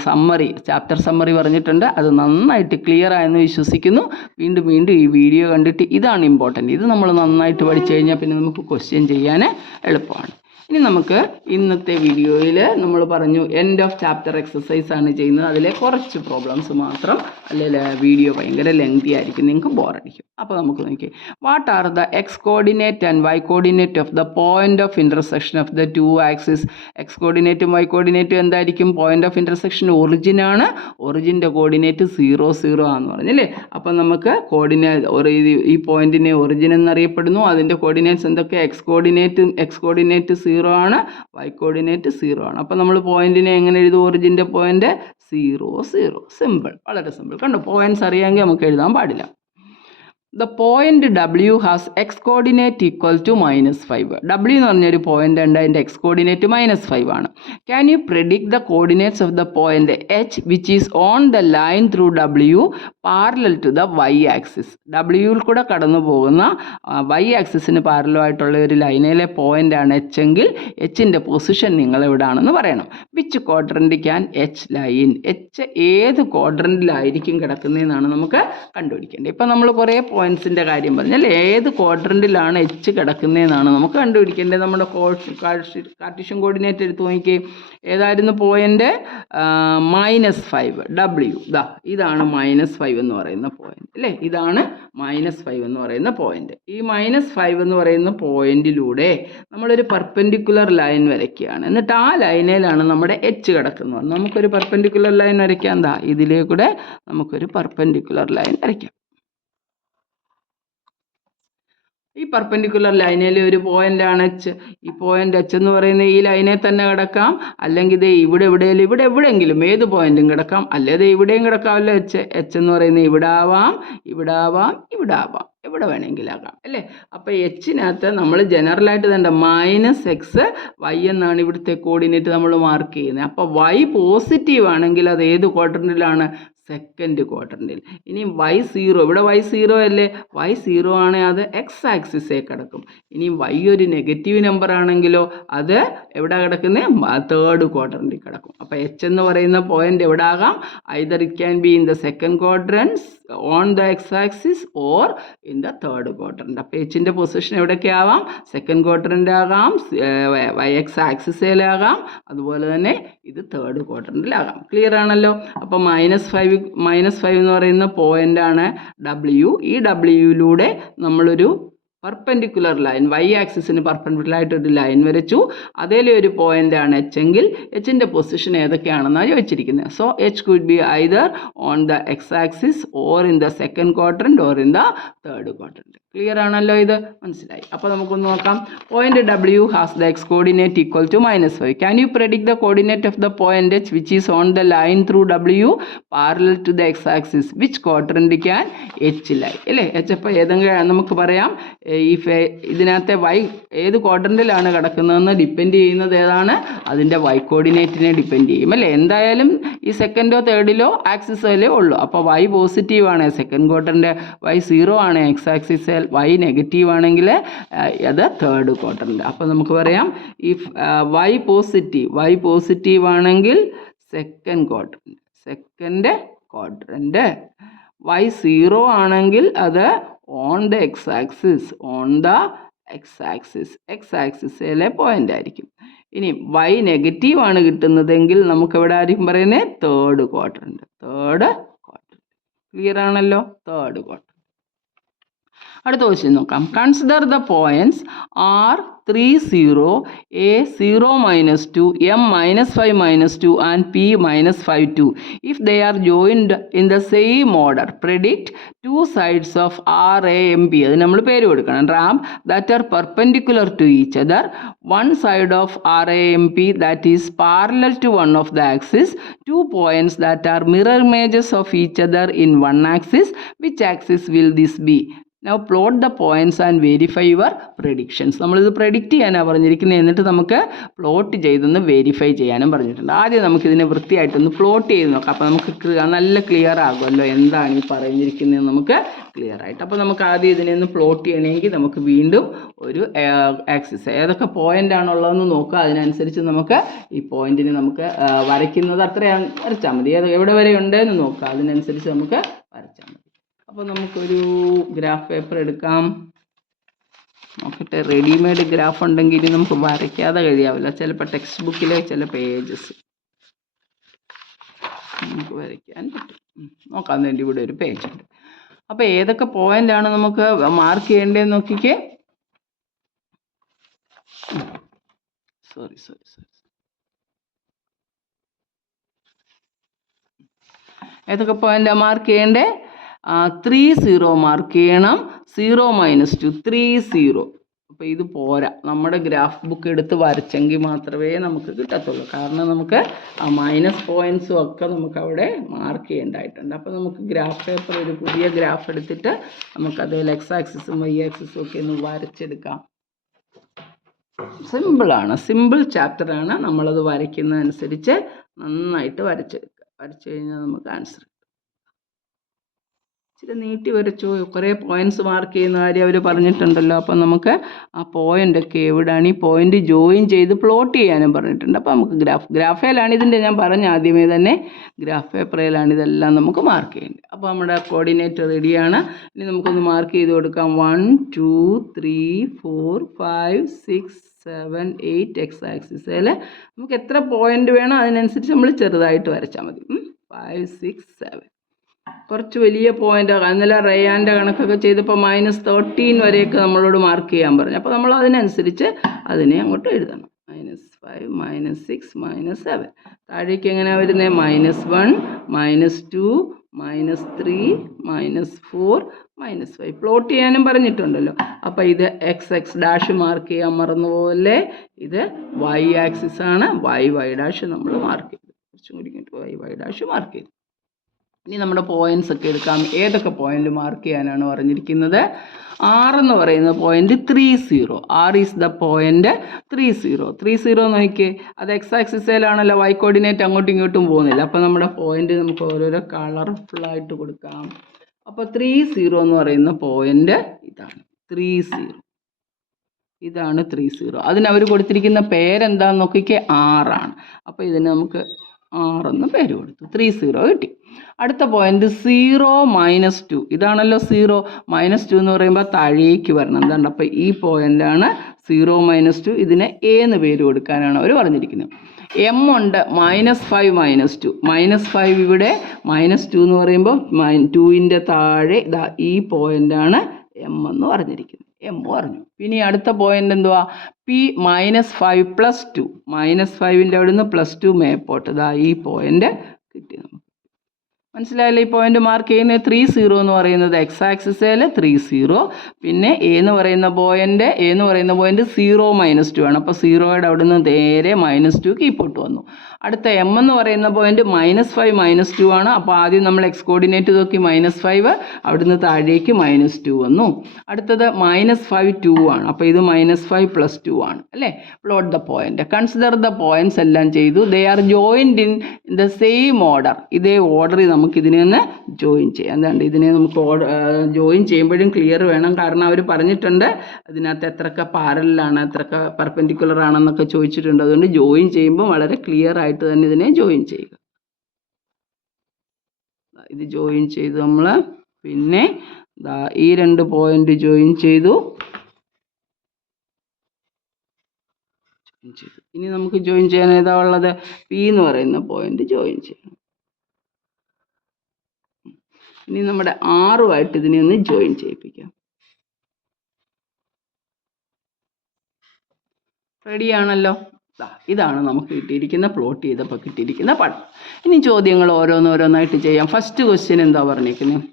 സമ്മറി, ചാപ്റ്റർ സമ്മറി പറഞ്ഞിട്ടുണ്ട്. അത് നന്നായിട്ട് ക്ലിയർ ആയെന്ന് വിശ്വസിക്കുന്നു. വീണ്ടും ഈ വീഡിയോ കണ്ടിട്ട് ഇതാണ് ഇമ്പോർട്ടൻറ്റ്. ഇത് നമ്മൾ നന്നായിട്ട് പഠിച്ചു കഴിഞ്ഞാൽ പിന്നെ നമുക്ക് ക്വസ്റ്റ്യൻ ചെയ്യാൻ എളുപ്പമാണ്. ഇനി നമുക്ക് ഇന്നത്തെ വീഡിയോയിൽ നമ്മൾ പറഞ്ഞു എൻഡ് ഓഫ് ചാപ്റ്റർ എക്സസൈസ് ആണ് ചെയ്യുന്നത്. അതിലെ കുറച്ച് പ്രോബ്ലംസ് മാത്രം, അല്ലെങ്കിൽ വീഡിയോ ഭയങ്കര ലെങ്തി ആയിരിക്കും, നിങ്ങൾക്ക് ബോറടിക്കും. അപ്പോൾ നമുക്ക് നോക്കി, what are the x coordinate and y coordinate of the point of intersection of the two axis. X കോർഡിനേറ്റും വൈ കോർഡിനേറ്റും എന്തായിരിക്കും? പോയിന്റ് ഓഫ് ഇൻ്റർസെക്ഷൻ ഒറിജിനാണ്. ഒറിജിൻ്റെ കോർഡിനേറ്റ് 0, 0 ആണെന്ന് പറഞ്ഞല്ലേ. അപ്പം നമുക്ക് ഈ പോയിന്റിനെ ഒറിജിൻ എന്നറിയപ്പെടുന്നു. അതിൻ്റെ കോർഡിനേറ്റ്സ് എന്തൊക്കെ? എക്സ് കോർഡിനേറ്റ് 0 ആണ്, വൈ കോർഡിനേറ്റ് 0 ആണ്. അപ്പോൾ നമ്മൾ പോയിന്റിനെ എങ്ങനെ എഴുതും? ഒറിജിൻ്റെ പോയിന്റ് 0, 0. സിമ്പിൾ, വളരെ സിമ്പിൾ. കണ്ടോ, പോയിന്റ്സ് അറിയാമെങ്കിൽ നമുക്ക് എഴുതാൻ പാടില്ല. The point W has x coordinate equal to -5. W എന്ന് പറഞ്ഞൊരു പോയിന്റ് ഉണ്ട്, അതിൻ്റെ x coordinate -5 ആണ്. Can you predict the coordinates of the point H which is on the line through W parallel to the y axis? W ൽ കൂടെ കടന്നു പോകുന്ന y ആക്സിസിന് parallel ആയിട്ടുള്ള ഒരു ലൈനിലെ പോയിന്റ് ആണ് H എങ്കിൽ Hൻ്റെ പൊസിഷൻ നിങ്ങൾ എവിടെയാണെന്ന് പറയണം. Which quadrant can H line? H ഏത് ക്വാഡ്രൻറ്റിലായിരിക്കും കിടക്കുന്നതെന്നാണ് നമുക്ക് കണ്ടുപിടിക്കേണ്ടത്. ഇപ്പം നമ്മൾ കുറേ പോയിൻറ്റ്സിൻ്റെ കാര്യം പറഞ്ഞാൽ ഏത് ക്വാഡ്രൻറ്റിലാണ് എച്ച് കിടക്കുന്നതെന്നാണ് നമുക്ക് കണ്ടുപിടിക്കേണ്ടത്. നമ്മുടെ കാർട്ടീഷ്യൻ കോർഡിനേറ്റ് എടുത്ത് നോക്കി. ഏതായിരുന്നു പോയിൻ്റ്? -5 W. ഇതാണ് -5 എന്ന് പറയുന്ന പോയിൻ്റ് അല്ലേ? ഇതാണ് -5 എന്ന് പറയുന്ന പോയിൻ്റ്. ഈ -5 എന്ന് പറയുന്ന പോയിന്റിലൂടെ നമ്മളൊരു പെർപെൻഡിക്കുലർ ലൈൻ വരയ്ക്കുകയാണ്. എന്നിട്ട് ആ ലൈനിലാണ് നമ്മുടെ എച്ച് കിടക്കുന്നത്. നമുക്കൊരു പെർപെൻഡിക്കുലർ ലൈൻ വരയ്ക്കാം. ഇതിലേക്കൂടെ നമുക്കൊരു പെർപെൻഡിക്കുലർ ലൈൻ വരയ്ക്കാം. ഈ പെർപെൻഡിക്കുലർ ലൈനിൽ ഒരു പോയിൻ്റാണ് എച്ച്. ഈ പോയിൻ്റ് എച്ച് എന്ന് പറയുന്ന ഈ ലൈനെ തന്നെ കിടക്കാം, അല്ലെങ്കിൽ ഇത് ഇവിടെ എവിടെയെങ്കിലും ഏത് പോയിന്റും കിടക്കാം, അല്ലെങ്കിൽ ഇവിടെയും കിടക്കാമല്ലോ. എച്ച് എന്ന് പറയുന്നത് ഇവിടെ ആവാം, എവിടെ വേണമെങ്കിലാകാം അല്ലേ? അപ്പോൾ എച്ചിനകത്ത് നമ്മൾ ജനറലായിട്ട് തന്നെ -x y എന്നാണ് ഇവിടുത്തെ കോർഡിനേറ്റ് നമ്മൾ മാർക്ക് ചെയ്യുന്നത്. അപ്പോൾ y പോസിറ്റീവ് ആണെങ്കിൽ അത് ഏത് ക്വാഡ്രൻറ്റിലാണ്? സെക്കൻഡ് ക്വാഡ്രൻറ്റിൽ. ഇനി y0, ഇവിടെ y0 അല്ലേ? y0 ആണെങ്കിൽ അത് എക്സ് ആക്സിസേ കിടക്കും. ഇനി y ഒരു നെഗറ്റീവ് നമ്പർ ആണെങ്കിലോ അത് എവിടെ കിടക്കുന്നത്? തേർഡ് ക്വാഡ്രൻറ്റിൽ കിടക്കും. അപ്പോൾ എച്ച് എന്ന് പറയുന്ന പോയിന്റ് എവിടെ ആകാം? Either it can be in the second quadrants on the x axis or in the third quadrant. അപ്പോൾ എച്ചിൻ്റെ പൊസിഷൻ എവിടെയൊക്കെ ആവാം? സെക്കൻഡ് ക്വാഡ്രൻ്റ് ആകാം, എക്സ് ആക്സിസിലാകാം, അതുപോലെ തന്നെ ഇത് തേർഡ് ക്വാഡ്രൻറ്റിലാകാം. ക്ലിയർ ആണല്ലോ? അപ്പോൾ -5 എന്ന് പറയുന്ന പോയിൻ്റാണ് W. ഈ Wയിലൂടെ നമ്മളൊരു പെർപെൻഡിക്കുലർ ലൈൻ, y ആക്സിസിന് പെർപെൻഡിക്കുലറായിട്ട് ഒരു ലൈൻ വരച്ചു. അതേലെ ഒരു പോയിൻ്റാണ് എച്ച് എങ്കിൽ എച്ചിൻ്റെ പൊസിഷൻ ഏതൊക്കെയാണെന്നാണ് ചോദിച്ചിരിക്കുന്നത്. So H could be either on the x axis or in the second quadrant or in the third quadrant. Clear ആണല്ലോ? ഇത് മനസ്സിലായി. അപ്പോൾ നമുക്കൊന്ന് നോക്കാം. Point W has the x coordinate equal to -5. Can you predict the coordinate of the point H which is on the line through W parallel to the x axis? Which quadrant can H lie? അല്ലേ? H അപ്പോൾ ഏതെങ്കിലും നമുക്ക് പറയാം. ഇതിനകത്തെ y ഏത് ക്വാഡ്രൻറ്റിലാണ് കിടക്കുന്നതെന്ന് depend ചെയ്യുന്നത് ഏതാണ്? അതിൻ്റെ y കോർഡിനേറ്റിനെ ഡിപ്പെൻഡ് ചെയ്യും അല്ലേ? എന്തായാലും ഈ സെക്കൻഡോ തേർഡിലോ ആക്സിസിലേ ഉള്ളൂ. അപ്പോൾ y പോസിറ്റീവ് ആണ് സെക്കൻഡ് ക്വാഡ്രൻറ്റ്, y 0 ആണ് എക്സ് ആക്സിസ്, y നെഗറ്റീവ് ആണെങ്കിൽ അത് തേർഡ് ക്വാഡ്രൻറ്റ്. അപ്പോൾ നമുക്ക് പറയാം ഇഫ് y പോസിറ്റീവ് ആണെങ്കിൽ സെക്കൻഡ് ക്വാഡ്രൻറ്റ്, y 0 ആണെങ്കിൽ അത് ഓൺ ദ എക്സ് ആക്സിസിലെ പോയിന്റ് ആയിരിക്കും. ഇനി y നെഗറ്റീവ് ആണ് കിട്ടുന്നതെങ്കിൽ നമുക്ക് എവിടെ ആയിരിക്കും പറയുന്നത്? Third quadrant. ക്ലിയർ ആണല്ലോ? Third quadrant. അടുത്ത ക്വസ്റ്റ്യൻ നോക്കാം. Consider the points R3, 0, A 0 - 2, M -5 - 2 and P -5 2. If they are joined in the same order, predict two sides of RAMP. അത് നമ്മൾ പേര് കൊടുക്കണം. RAM that are perpendicular to each other. One side of RAMP that is parallel to one of the axis. Two points that are mirror images of each other in one axis. Which axis will this be? Now plot the points and verify your predictions. നമ്മളിത് predict ചെയ്യാനാണ് പറഞ്ഞിരിക്കുന്നത്. എന്നിട്ട് നമുക്ക് plot ചെയ്തൊന്ന് verify ചെയ്യാനും പറഞ്ഞിട്ടുണ്ട്. ആദ്യം നമുക്കിതിനെ വൃത്തിയായിട്ടൊന്ന് പ്ലോട്ട് ചെയ്ത് നോക്കാം. അപ്പോൾ നമുക്ക് നല്ല ക്ലിയർ ആകുമല്ലോ എന്താണ് ഈ പറഞ്ഞിരിക്കുന്നത് നമുക്ക് ക്ലിയർ ആയിട്ട്. അപ്പോൾ നമുക്ക് ആദ്യം ഇതിനെ ഒന്ന് പ്ലോട്ട് ചെയ്യണമെങ്കിൽ നമുക്ക് വീണ്ടും ഒരു ആക്സിസ് ഏതൊക്കെ പോയിൻ്റ് ആണുള്ളതെന്ന് നോക്കുക. അതിനനുസരിച്ച് നമുക്ക് ഈ പോയിന്റിന് നമുക്ക് വരയ്ക്കുന്നത് അത്രയാണ് വരച്ചാൽ മതി. എവിടെ വരെ ഉണ്ടെന്ന് നോക്കുക. അതിനനുസരിച്ച് നമുക്ക് വരച്ചാൽ മതി. അപ്പോൾ നമുക്കൊരു ഗ്രാഫ് പേപ്പർ എടുക്കാം. നോക്കട്ടെ, റെഡിമെയ്ഡ് ഗ്രാഫ് ഉണ്ടെങ്കിൽ നമുക്ക് വരയ്ക്കാതെ കഴിയാവില്ല. ചിലപ്പോൾ ടെക്സ്റ്റ് ബുക്കിലെ ചില പേജസ് നമുക്ക് വരയ്ക്കാൻ പറ്റും. നോക്കാൻ വേണ്ടി ഇവിടെ ഒരു പേജ് ഉണ്ട്. അപ്പോൾ ഏതൊക്കെ പോയിൻ്റാണ് നമുക്ക് മാർക്ക് ചെയ്യേണ്ടതെന്ന് നോക്കിക്കേ. സോറി ഏതൊക്കെ പോയിൻ്റാണ് മാർക്ക് ചെയ്യേണ്ടത്? 3 0 മാർക്ക് ചെയ്യണം. 0 - 2 3 0. അപ്പോൾ ഇത് പോരാ. നമ്മുടെ ഗ്രാഫ് ബുക്ക് എടുത്ത് വരച്ചെങ്കിൽ മാത്രമേ നമുക്ക് കിട്ടത്തുള്ളൂ. കാരണം നമുക്ക് ആ മൈനസ് പോയിൻറ്റ്സും ഒക്കെ നമുക്ക് അവിടെ മാർക്ക് ചെയ്യേണ്ടതായിട്ടുണ്ട്. അപ്പോൾ നമുക്ക് ഗ്രാഫ് പേപ്പർ ഒരു പുതിയ ഗ്രാഫ് എടുത്തിട്ട് നമുക്കതിൽ എക്സ് ആക്സിസും വൈ ആക്സിസും ഒക്കെ ഒന്ന് വരച്ചെടുക്കാം. സിമ്പിളാണ്, സിമ്പിൾ ചാപ്റ്ററാണ്. നമ്മളത് വരയ്ക്കുന്നതനുസരിച്ച് നന്നായിട്ട് വരച്ചെടുക്കുക. വരച്ചു കഴിഞ്ഞാൽ നമുക്ക് ആൻസർ ഇച്ചിരി നീട്ടി വരച്ചോ, കുറേ പോയിൻറ്റ്സ് മാർക്ക് ചെയ്യുന്ന കാര്യം അവർ പറഞ്ഞിട്ടുണ്ടല്ലോ. അപ്പം നമുക്ക് ആ പോയിൻ്റൊക്കെ എവിടെയാണ്, ഈ പോയിൻ്റ് ജോയിൻ ചെയ്ത് പ്ലോട്ട് ചെയ്യാനും പറഞ്ഞിട്ടുണ്ട്. അപ്പോൾ നമുക്ക് ഗ്രാഫേലാണ് ഇതിൻ്റെ, ഞാൻ പറഞ്ഞ ആദ്യമേ തന്നെ ഗ്രാഫ് പേപ്പറിലാണ് ഇതെല്ലാം നമുക്ക് മാർക്ക് ചെയ്യേണ്ടത്. അപ്പോൾ നമ്മുടെ കോർഡിനേറ്റ് റെഡിയാണ്. ഇനി നമുക്കൊന്ന് മാർക്ക് ചെയ്ത് കൊടുക്കാം. 1 2 3 4 5 6 7 8 എക്സ് ആക്സിസിൽ നമുക്ക് എത്ര പോയിൻ്റ് വേണോ അതിനനുസരിച്ച് നമ്മൾ ചെറുതായിട്ട് വരച്ചാൽ മതി. 5 6 7 കുറച്ച് വലിയ പോയിൻ്റ്. ഇന്നലെ റയാൻ്റെ കണക്കൊക്കെ ചെയ്തപ്പോൾ -13 വരെയൊക്കെ നമ്മളോട് മാർക്ക് ചെയ്യാൻ പറഞ്ഞു. അപ്പോൾ നമ്മൾ അതിനനുസരിച്ച് അതിനെ അങ്ങോട്ട് എഴുതണം. -5 -6 -7. താഴേക്ക് എങ്ങനെയാണ് വരുന്നത്? -1 -2 -3 -4 -5. പ്ലോട്ട് ചെയ്യാനും പറഞ്ഞിട്ടുണ്ടല്ലോ. അപ്പോൾ ഇത് x മാർക്ക് ചെയ്യാൻ മറന്നുപോലെ. ഇത് y ആക്സിസ് ആണ്. y നമ്മൾ മാർക്ക് ചെയ്തു. കുറച്ചും കൂടി y മാർക്ക് ചെയ്തു. ഇനി നമ്മുടെ പോയിൻറ്റ്സ് ഒക്കെ എടുക്കാം. ഏതൊക്കെ പോയിൻ്റ് മാർക്ക് ചെയ്യാനാണ് പറഞ്ഞിരിക്കുന്നത്? R എന്ന് പറയുന്ന point 30. R is the point 30 നോക്കിയേ. അത് എക്സ് ആക്സിസിലാണല്ലോ, y കോർഡിനേറ്റ് അങ്ങോട്ടും ഇങ്ങോട്ടും പോകുന്നില്ല. അപ്പോൾ നമ്മുടെ പോയിൻ്റ് നമുക്ക് ഓരോരോ കളർഫുള്ളായിട്ട് കൊടുക്കാം. അപ്പോൾ 30 എന്ന് പറയുന്ന പോയിൻ്റ് ഇതാണ് 30. ഇതാണ് 30. അതിനവർ കൊടുത്തിരിക്കുന്ന പേരെന്താന്ന് നോക്കിക്കേ, R ആണ്. അപ്പോൾ ഇതിന് നമുക്ക് R എന്ന് പേര് കൊടുത്തു. 30 കിട്ടി. അടുത്ത പോയിന്റ് 0 -2. ഇതാണല്ലോ 0. -2 എന്ന് പറയുമ്പോൾ താഴേക്ക് വരണം. എന്താണ്? അപ്പോൾ ഈ പോയിൻ്റാണ് 0 -2. ഇതിന് A എന്ന് പേര് കൊടുക്കാനാണ് അവർ പറഞ്ഞിരിക്കുന്നത്. M ഉണ്ട്. -5 -2. -5 ഇവിടെ, -2 എന്ന് പറയുമ്പോൾ 2ൻ്റെ താഴെ ഇതാ ഈ പോയിൻ്റാണ് M എന്ന് പറഞ്ഞിരിക്കുന്നത്. M പറഞ്ഞു. പിന്നെ അടുത്ത പോയിൻ്റ് എന്തുവാ? P -5 +2. -5ൻ്റെ അവിടെ നിന്ന് +2 മേപ്പോട്ട് ഇതാ ഈ പോയിൻ്റ് കിട്ടി നമുക്ക്. മനസ്സിലായല്ലോ? ഈ പോയിന്റ് മാർക്ക് ചെയ്യുന്നത് 30 എന്ന് പറയുന്നത് എക്സ് ആക്സിസിൽ 30. പിന്നെ A എന്ന് പറയുന്ന പോയിന്റ് 0 -2 ആണ്. അപ്പോൾ 0യുടെ അവിടെ നിന്ന് നേരെ -2 കീപ്പോട്ട് വന്നു. അടുത്ത M എന്ന് പറയുന്ന പോയിന്റ് -5 -2 ആണ്. അപ്പോൾ ആദ്യം നമ്മൾ എക്സ് കോർഡിനേറ്റ് നോക്കി -5, അവിടെ നിന്ന് താഴേക്ക് -2 വന്നു. അടുത്തത് -5 2 ആണ്. അപ്പോൾ ഇത് -5 +2 ആണ് അല്ലേ? Plot the point. Consider the points എല്ലാം ചെയ്തു. They are joined in the same order. ഇതേ ഓർഡറിൽ നമുക്ക് ഇതിനെ ഒന്ന് ജോയിൻ ചെയ്യാം. എന്താണ്ട് ഇതിനെ നമുക്ക് ജോയിൻ ചെയ്യുമ്പോഴും ക്ലിയർ വേണം. കാരണം അവർ പറഞ്ഞിട്ടുണ്ട് അതിനകത്ത് എത്രയൊക്കെ പാരലാണ്, എത്രയൊക്കെ പെർപെൻഡിക്കുലർ ആണെന്നൊക്കെ ചോദിച്ചിട്ടുണ്ട്. അതുകൊണ്ട് ജോയിൻ ചെയ്യുമ്പോൾ വളരെ ക്ലിയർ ആയിട്ട് തന്നെ ഇതിനെ ജോയിൻ ചെയ്യുക. ഇത് ജോയിൻ ചെയ്തു നമ്മൾ. പിന്നെ ഈ 2 പോയിന്റ് ജോയിൻ ചെയ്തു. ഇനി നമുക്ക് ജോയിൻ ചെയ്യാൻ ഏതാ ഉള്ളത്? P എന്ന് പറയുന്ന പോയിന്റ് ജോയിൻ ചെയ്യണം. ഇനി നമ്മുടെ ആറുമായിട്ട് ഇതിനെ ഒന്ന് ജോയിൻ ചെയ്യിപ്പിക്കാം. റെഡിയാണല്ലോ? ഇതാണ് നമുക്ക് കിട്ടിയിരിക്കുന്ന, പ്ലോട്ട് ചെയ്തപ്പോൾ കിട്ടിയിരിക്കുന്ന പടം. ഇനി ചോദ്യങ്ങൾ ഓരോന്നോരോന്നായിട്ട് ചെയ്യാം. ഫസ്റ്റ് ക്വസ്റ്റ്യൻ എന്താ പറഞ്ഞിരിക്കുന്നത്?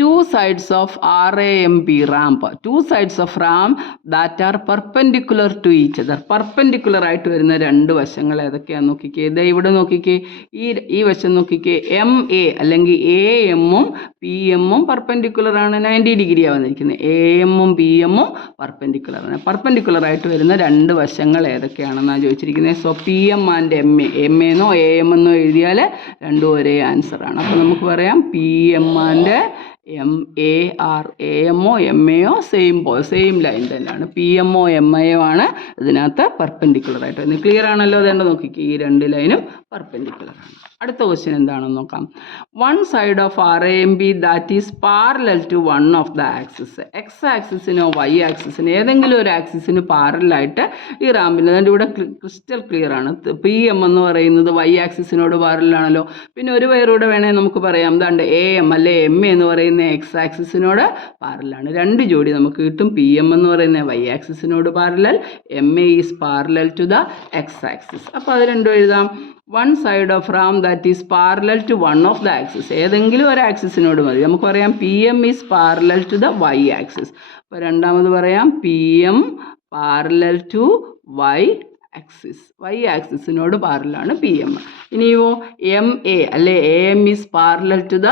2 sides of RAMP ramp. 2 sides of ramp that are perpendicular to each other. Perpendicular ആയിട്ട് വരുന്ന 2 വശങ്ങൾ ഏതൊക്കെയാണെന്ന് നോക്കിക്കേ. ഇതേ ഇവിടെ നോക്കിക്കേ, ഈ വശം നോക്കിക്കേ. MA അല്ലെങ്കിൽ AM-ഉം PM-ഉം പെർപെൻഡിക്കുലർ ആണ്. 90 ഡിഗ്രിയാണ് വന്നിരിക്കുന്നത്. AM-ഉം PM-ഉം പെർപെൻഡിക്കുലർ ആണ്. പെർപെൻഡിക്കുലർ ആയിട്ട് വരുന്ന 2 വശങ്ങൾ ഏതൊക്കെയാണെന്നാണ് ചോദിച്ചിരിക്കുന്നത്. So PM and MA. MA എന്നോ AM എന്നോ എഴുതിയാൽ രണ്ടും ഒരേ ആൻസർ ആണ്. അപ്പോൾ നമുക്ക് പറയാം PM ആൻഡ് MA ആർ AM-ഓ MA-യോ സെയിം ലൈൻ തന്നെയാണ്. PM-ഓ MA-യോ ആണ് ഇതിനകത്ത് പെർപെൻഡിക്കുലർ ആയിട്ട് വരുന്നത്. ക്ലിയർ ആണല്ലോ? അതുകൊണ്ട് നോക്കിക്കേ, ഈ 2 ലൈനും പെർപെൻഡിക്കുലർ ആണ്. അടുത്ത ക്വസ്റ്റ്യൻ എന്താണെന്ന് നോക്കാം. 1 side of RAMP that is parallel to one of the axis. X ആക്സിസിനോ Y ആക്സിസിനോ ഏതെങ്കിലും ഒരു ആക്സിസിന് പാരലായിട്ട് ഈ റാമ്പിൽ, അതിൻ്റെ ഇവിടെ ക്രിസ്റ്റൽ ക്ലിയർ ആണ്. PM എന്ന് പറയുന്നത് Y ആക്സിസിനോട് പാരലാണല്ലോ. പിന്നെ ഒരു വയറൂടെ വേണമെങ്കിൽ നമുക്ക് പറയാം, എന്താണ്ട് AM അല്ലെ MA എന്ന് പറയുന്ന എക്സ് ആക്സിസിനോട് പാരലാണ്. 2 ജോഡി നമുക്ക് കിട്ടും. PM എന്ന് പറയുന്ന Y ആക്സിസിനോട് parallel, MA is parallel to the x axis. അപ്പോൾ അത് രണ്ടും എഴുതാം. 1 side of RAM that is parallel to one of the axis. ഏതെങ്കിലും ഒരു ആക്സിസിനോട് മതി. നമുക്ക് പറയാം PM is parallel to the Y axis. അപ്പോൾ രണ്ടാമത് പറയാം PM parallel to Y axis. Y ആക്സിസിനോട് പാരലാണ് PM. ഇനിയോ MA അല്ലെ AM is parallel to the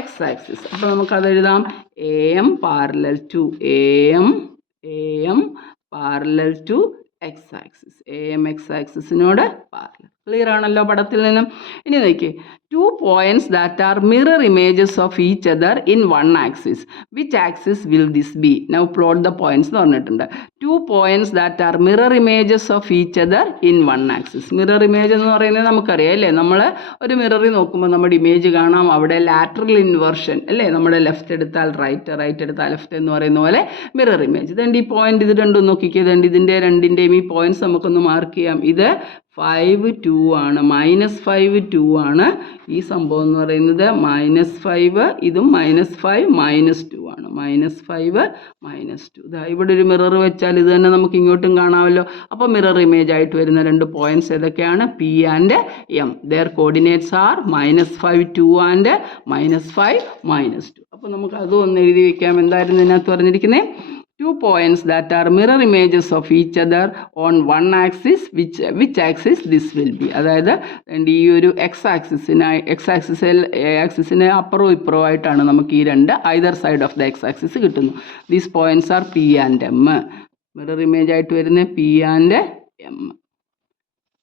x axis. അപ്പോൾ നമുക്കത് എഴുതാം. AM parallel to AM parallel to x axis. AM x ആക്സിസിനോട് പാരലൽ. ക്ലിയർ ആണല്ലോ പടത്തിൽ നിന്നും. ഇനി നോക്കിയേ, 2 points that are mirror images of each other in one axis. Which axis will this be? Now plot the points എന്ന് പറഞ്ഞിട്ടുണ്ട്. 2 points that are mirror images of each other in one axis. Mirror image എന്ന് പറയുന്നത് നമുക്കറിയാം അല്ലേ, നമ്മൾ ഒരു മിററിൽ നോക്കുമ്പോൾ നമ്മുടെ ഇമേജ് കാണാം, അവിടെ ലാറ്ററൽ ഇൻവേർഷൻ അല്ലേ, നമ്മുടെ ലെഫ്റ്റ് എടുത്താൽ റൈറ്റ്, റൈറ്റ് എടുത്താൽ ലെഫ്റ്റ് എന്ന് പറയുന്ന പോലെ മിറർ ഇമേജ്. ഇതുണ്ട് ഈ പോയിന്റ്, ഇത് രണ്ടും നോക്കിക്കേ, ഇതുണ്ട് ഇതിൻ്റെ രണ്ടിൻ്റെയും ഈ പോയിന്റ്സ് നമുക്കൊന്ന് മാർക്ക് ചെയ്യാം. ഇത് 5 2 ആണ്, -5 2 ആണ്. ഈ സംഭവം എന്ന് പറയുന്നത് -5, ഇതും -5 -2 ആണ്. -5 -2. ഇതാ ഇവിടെ ഒരു മിറർ വെച്ചാൽ ഇത് തന്നെ നമുക്ക് ഇങ്ങോട്ടും കാണാമല്ലോ. അപ്പോൾ മിറർ ഇമേജ് ആയിട്ട് വരുന്ന 2 പോയിന്റ്സ് ഏതൊക്കെയാണ്? P and M. Their coordinates are -5 2 and -5 -2. അപ്പോൾ നമുക്ക് അതും ഒന്ന് എഴുതി വെക്കാം. എന്തായിരുന്നു ഇതിനകത്ത് പറഞ്ഞിരിക്കുന്നത്? 2 points that are mirror images of each other on one axis. Which axis this will be? അതായത് ഈ ഒരു എക്സ് ആക്സിസിന് അപ്പുറവും ഇപ്പുറവും ആയിട്ടാണ് നമുക്ക് ഈ രണ്ട് either side of the x axis കിട്ടുന്നു. These points are P and M. Mirror image ആയിട്ട് വരുന്ന P and M.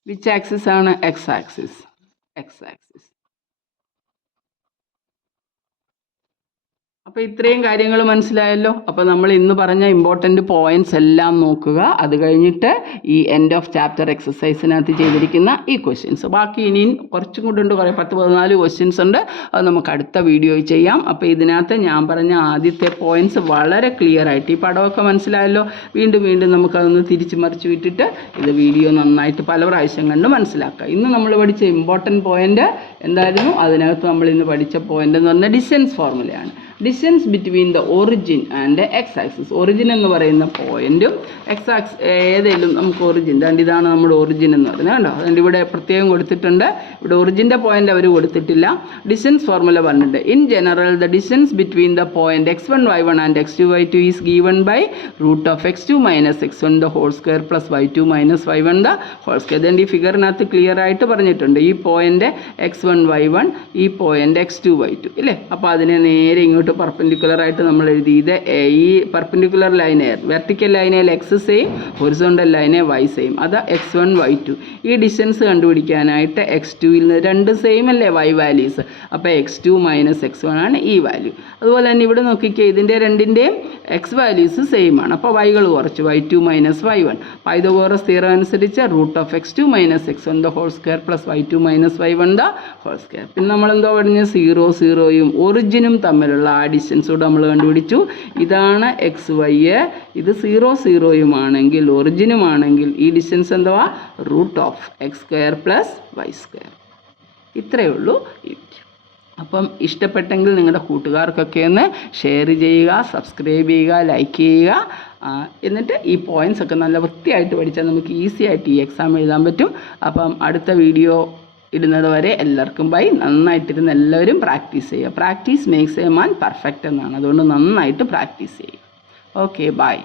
Which axis ആണ്? X axis. അപ്പോൾ ഇത്രയും കാര്യങ്ങൾ മനസ്സിലായല്ലോ. അപ്പോൾ നമ്മൾ ഇന്ന് പറഞ്ഞ ഇമ്പോർട്ടൻറ്റ് പോയിന്റ്സ് എല്ലാം നോക്കുക. അത് കഴിഞ്ഞിട്ട് ഈ എൻഡ് ഓഫ് ചാപ്റ്റർ എക്സസൈസിനകത്ത് ചെയ്തിരിക്കുന്ന ഈ ക്വസ്റ്റ്യൻസ്, ബാക്കി ഇനിയും കുറച്ചും കൂടെ ഉണ്ട്, കുറേ 10-14 ക്വസ്റ്റ്യൻസ് ഉണ്ട്. അത് നമുക്ക് അടുത്ത വീഡിയോയിൽ ചെയ്യാം. അപ്പോൾ ഇതിനകത്ത് ഞാൻ പറഞ്ഞ ആദ്യത്തെ പോയിന്റ്സ് വളരെ ക്ലിയർ ആയിട്ട്, ഈ പടമൊക്കെ മനസ്സിലായല്ലോ. വീണ്ടും നമുക്കതൊന്ന് തിരിച്ച് മറിച്ച് വിട്ടിട്ട് ഇത് വീഡിയോ നന്നായിട്ട് പല പ്രാവശ്യം കണ്ട് മനസ്സിലാക്കുക. ഇന്ന് നമ്മൾ പഠിച്ച ഇമ്പോർട്ടൻറ്റ് പോയിന്റ് എന്തായിരുന്നു? അതിനകത്ത് നമ്മൾ ഇന്ന് പഠിച്ച പോയിന്റ് എന്ന് പറഞ്ഞാൽ ഡിസ്റ്റൻസ് ഫോർമുലയാണ്. Distance between the origin and x axis. Origin എന്ന് പറയുന്ന പോയിന്റും എക്സ് ആക്സ് ഏതെങ്കിലും നമുക്ക് ഒറിജിൻ, ഇതാണ് നമ്മുടെ ഒറിജിൻ എന്ന് പറയുന്നത് കണ്ടോ. അതുകൊണ്ട് ഇവിടെ പ്രത്യേകം കൊടുത്തിട്ടുണ്ട്. ഇവിടെ ഒറിജിൻ്റെ പോയിന്റ് അവർ കൊടുത്തിട്ടില്ല. ഡിസ്റ്റൻസ് ഫോർമുല പറഞ്ഞിട്ടുണ്ട്. In general the distance between the point x1 y1 and x2 y2 is given by √x2 - x1 the whole square plus y2 - y1 the whole square. അതുകൊണ്ട് ഈ ഫിഗറിനകത്ത് ക്ലിയർ ആയിട്ട് പറഞ്ഞിട്ടുണ്ട്. ഈ പോയിന്റ് x1 y1, ഈ point x2 y2 ഇല്ലേ. അപ്പോൾ അതിനെ നേരെ ഇങ്ങോട്ട് പെർപെൻഡിക്കുലർ ആയിട്ട് നമ്മൾ എഴുതി. ഇത് ഈ പെർപെൻഡിക്കുലർ ലൈന്, വെർട്ടിക്കൽ ലൈനയിൽ എക്സ് സെയിം, ഹൊറിസോണ്ടൽ ലൈനെ വൈ സെയിം. അത് x1 y2. ഈ ഡിസ്റ്റൻസ് കണ്ടുപിടിക്കാനായിട്ട് x2ൽ നിന്ന് രണ്ട് സെയിം അല്ലേ വൈ വാല്യൂസ്. അപ്പോൾ x2 - x1 ആണ് ഈ വാല്യൂ. അതുപോലെ തന്നെ ഇവിടെ നോക്കിക്കേ, ഇതിൻ്റെ രണ്ടിൻ്റെയും എക്സ് വാല്യൂസ് സെയിം ആണ്. അപ്പോൾ വൈകൾ കുറച്ച്, y2 - y1. പൈതഗോറസ് തിയറം അനുസരിച്ച് √x2 - x1 the whole square plus y2 - y1 the whole square. പിന്നെ നമ്മളെന്തോ പറഞ്ഞ് 0 0യും ഒറിജിനും തമ്മിലുള്ള ആ ഡിസ്റ്റൻസ് കൂടെ നമ്മൾ കണ്ടുപിടിച്ചു. ഇതാണ് XY, ഇത് 0 0യുമാണെങ്കിൽ ഒറിജിനുമാണെങ്കിൽ ഈ ഡിസ്റ്റൻസ് എന്തുവാ? √x² + y². ഇത്രയേ ഉള്ളൂ ഈ വീഡിയോ. അപ്പം ഇഷ്ടപ്പെട്ടെങ്കിൽ നിങ്ങളുടെ കൂട്ടുകാർക്കൊക്കെ ഒന്ന് ഷെയർ ചെയ്യുക, സബ്സ്ക്രൈബ് ചെയ്യുക, ലൈക്ക് ചെയ്യുക. എന്നിട്ട് ഈ പോയിന്റ്സ് ഒക്കെ നല്ല വൃത്തിയായിട്ട് പഠിച്ചാൽ നമുക്ക് ഈസി ആയിട്ട് ഈ എക്സാം എഴുതാൻ പറ്റും. അപ്പം അടുത്ത വീഡിയോ ഇടുന്നത് വരെ എല്ലാവർക്കും ബൈ. നന്നായിട്ടിരുന്ന് എല്ലാവരും പ്രാക്ടീസ് ചെയ്യുക. Practice makes a man perfect എന്നാണ്. അതുകൊണ്ട് നന്നായിട്ട് പ്രാക്ടീസ് ചെയ്യുക. Okay, by.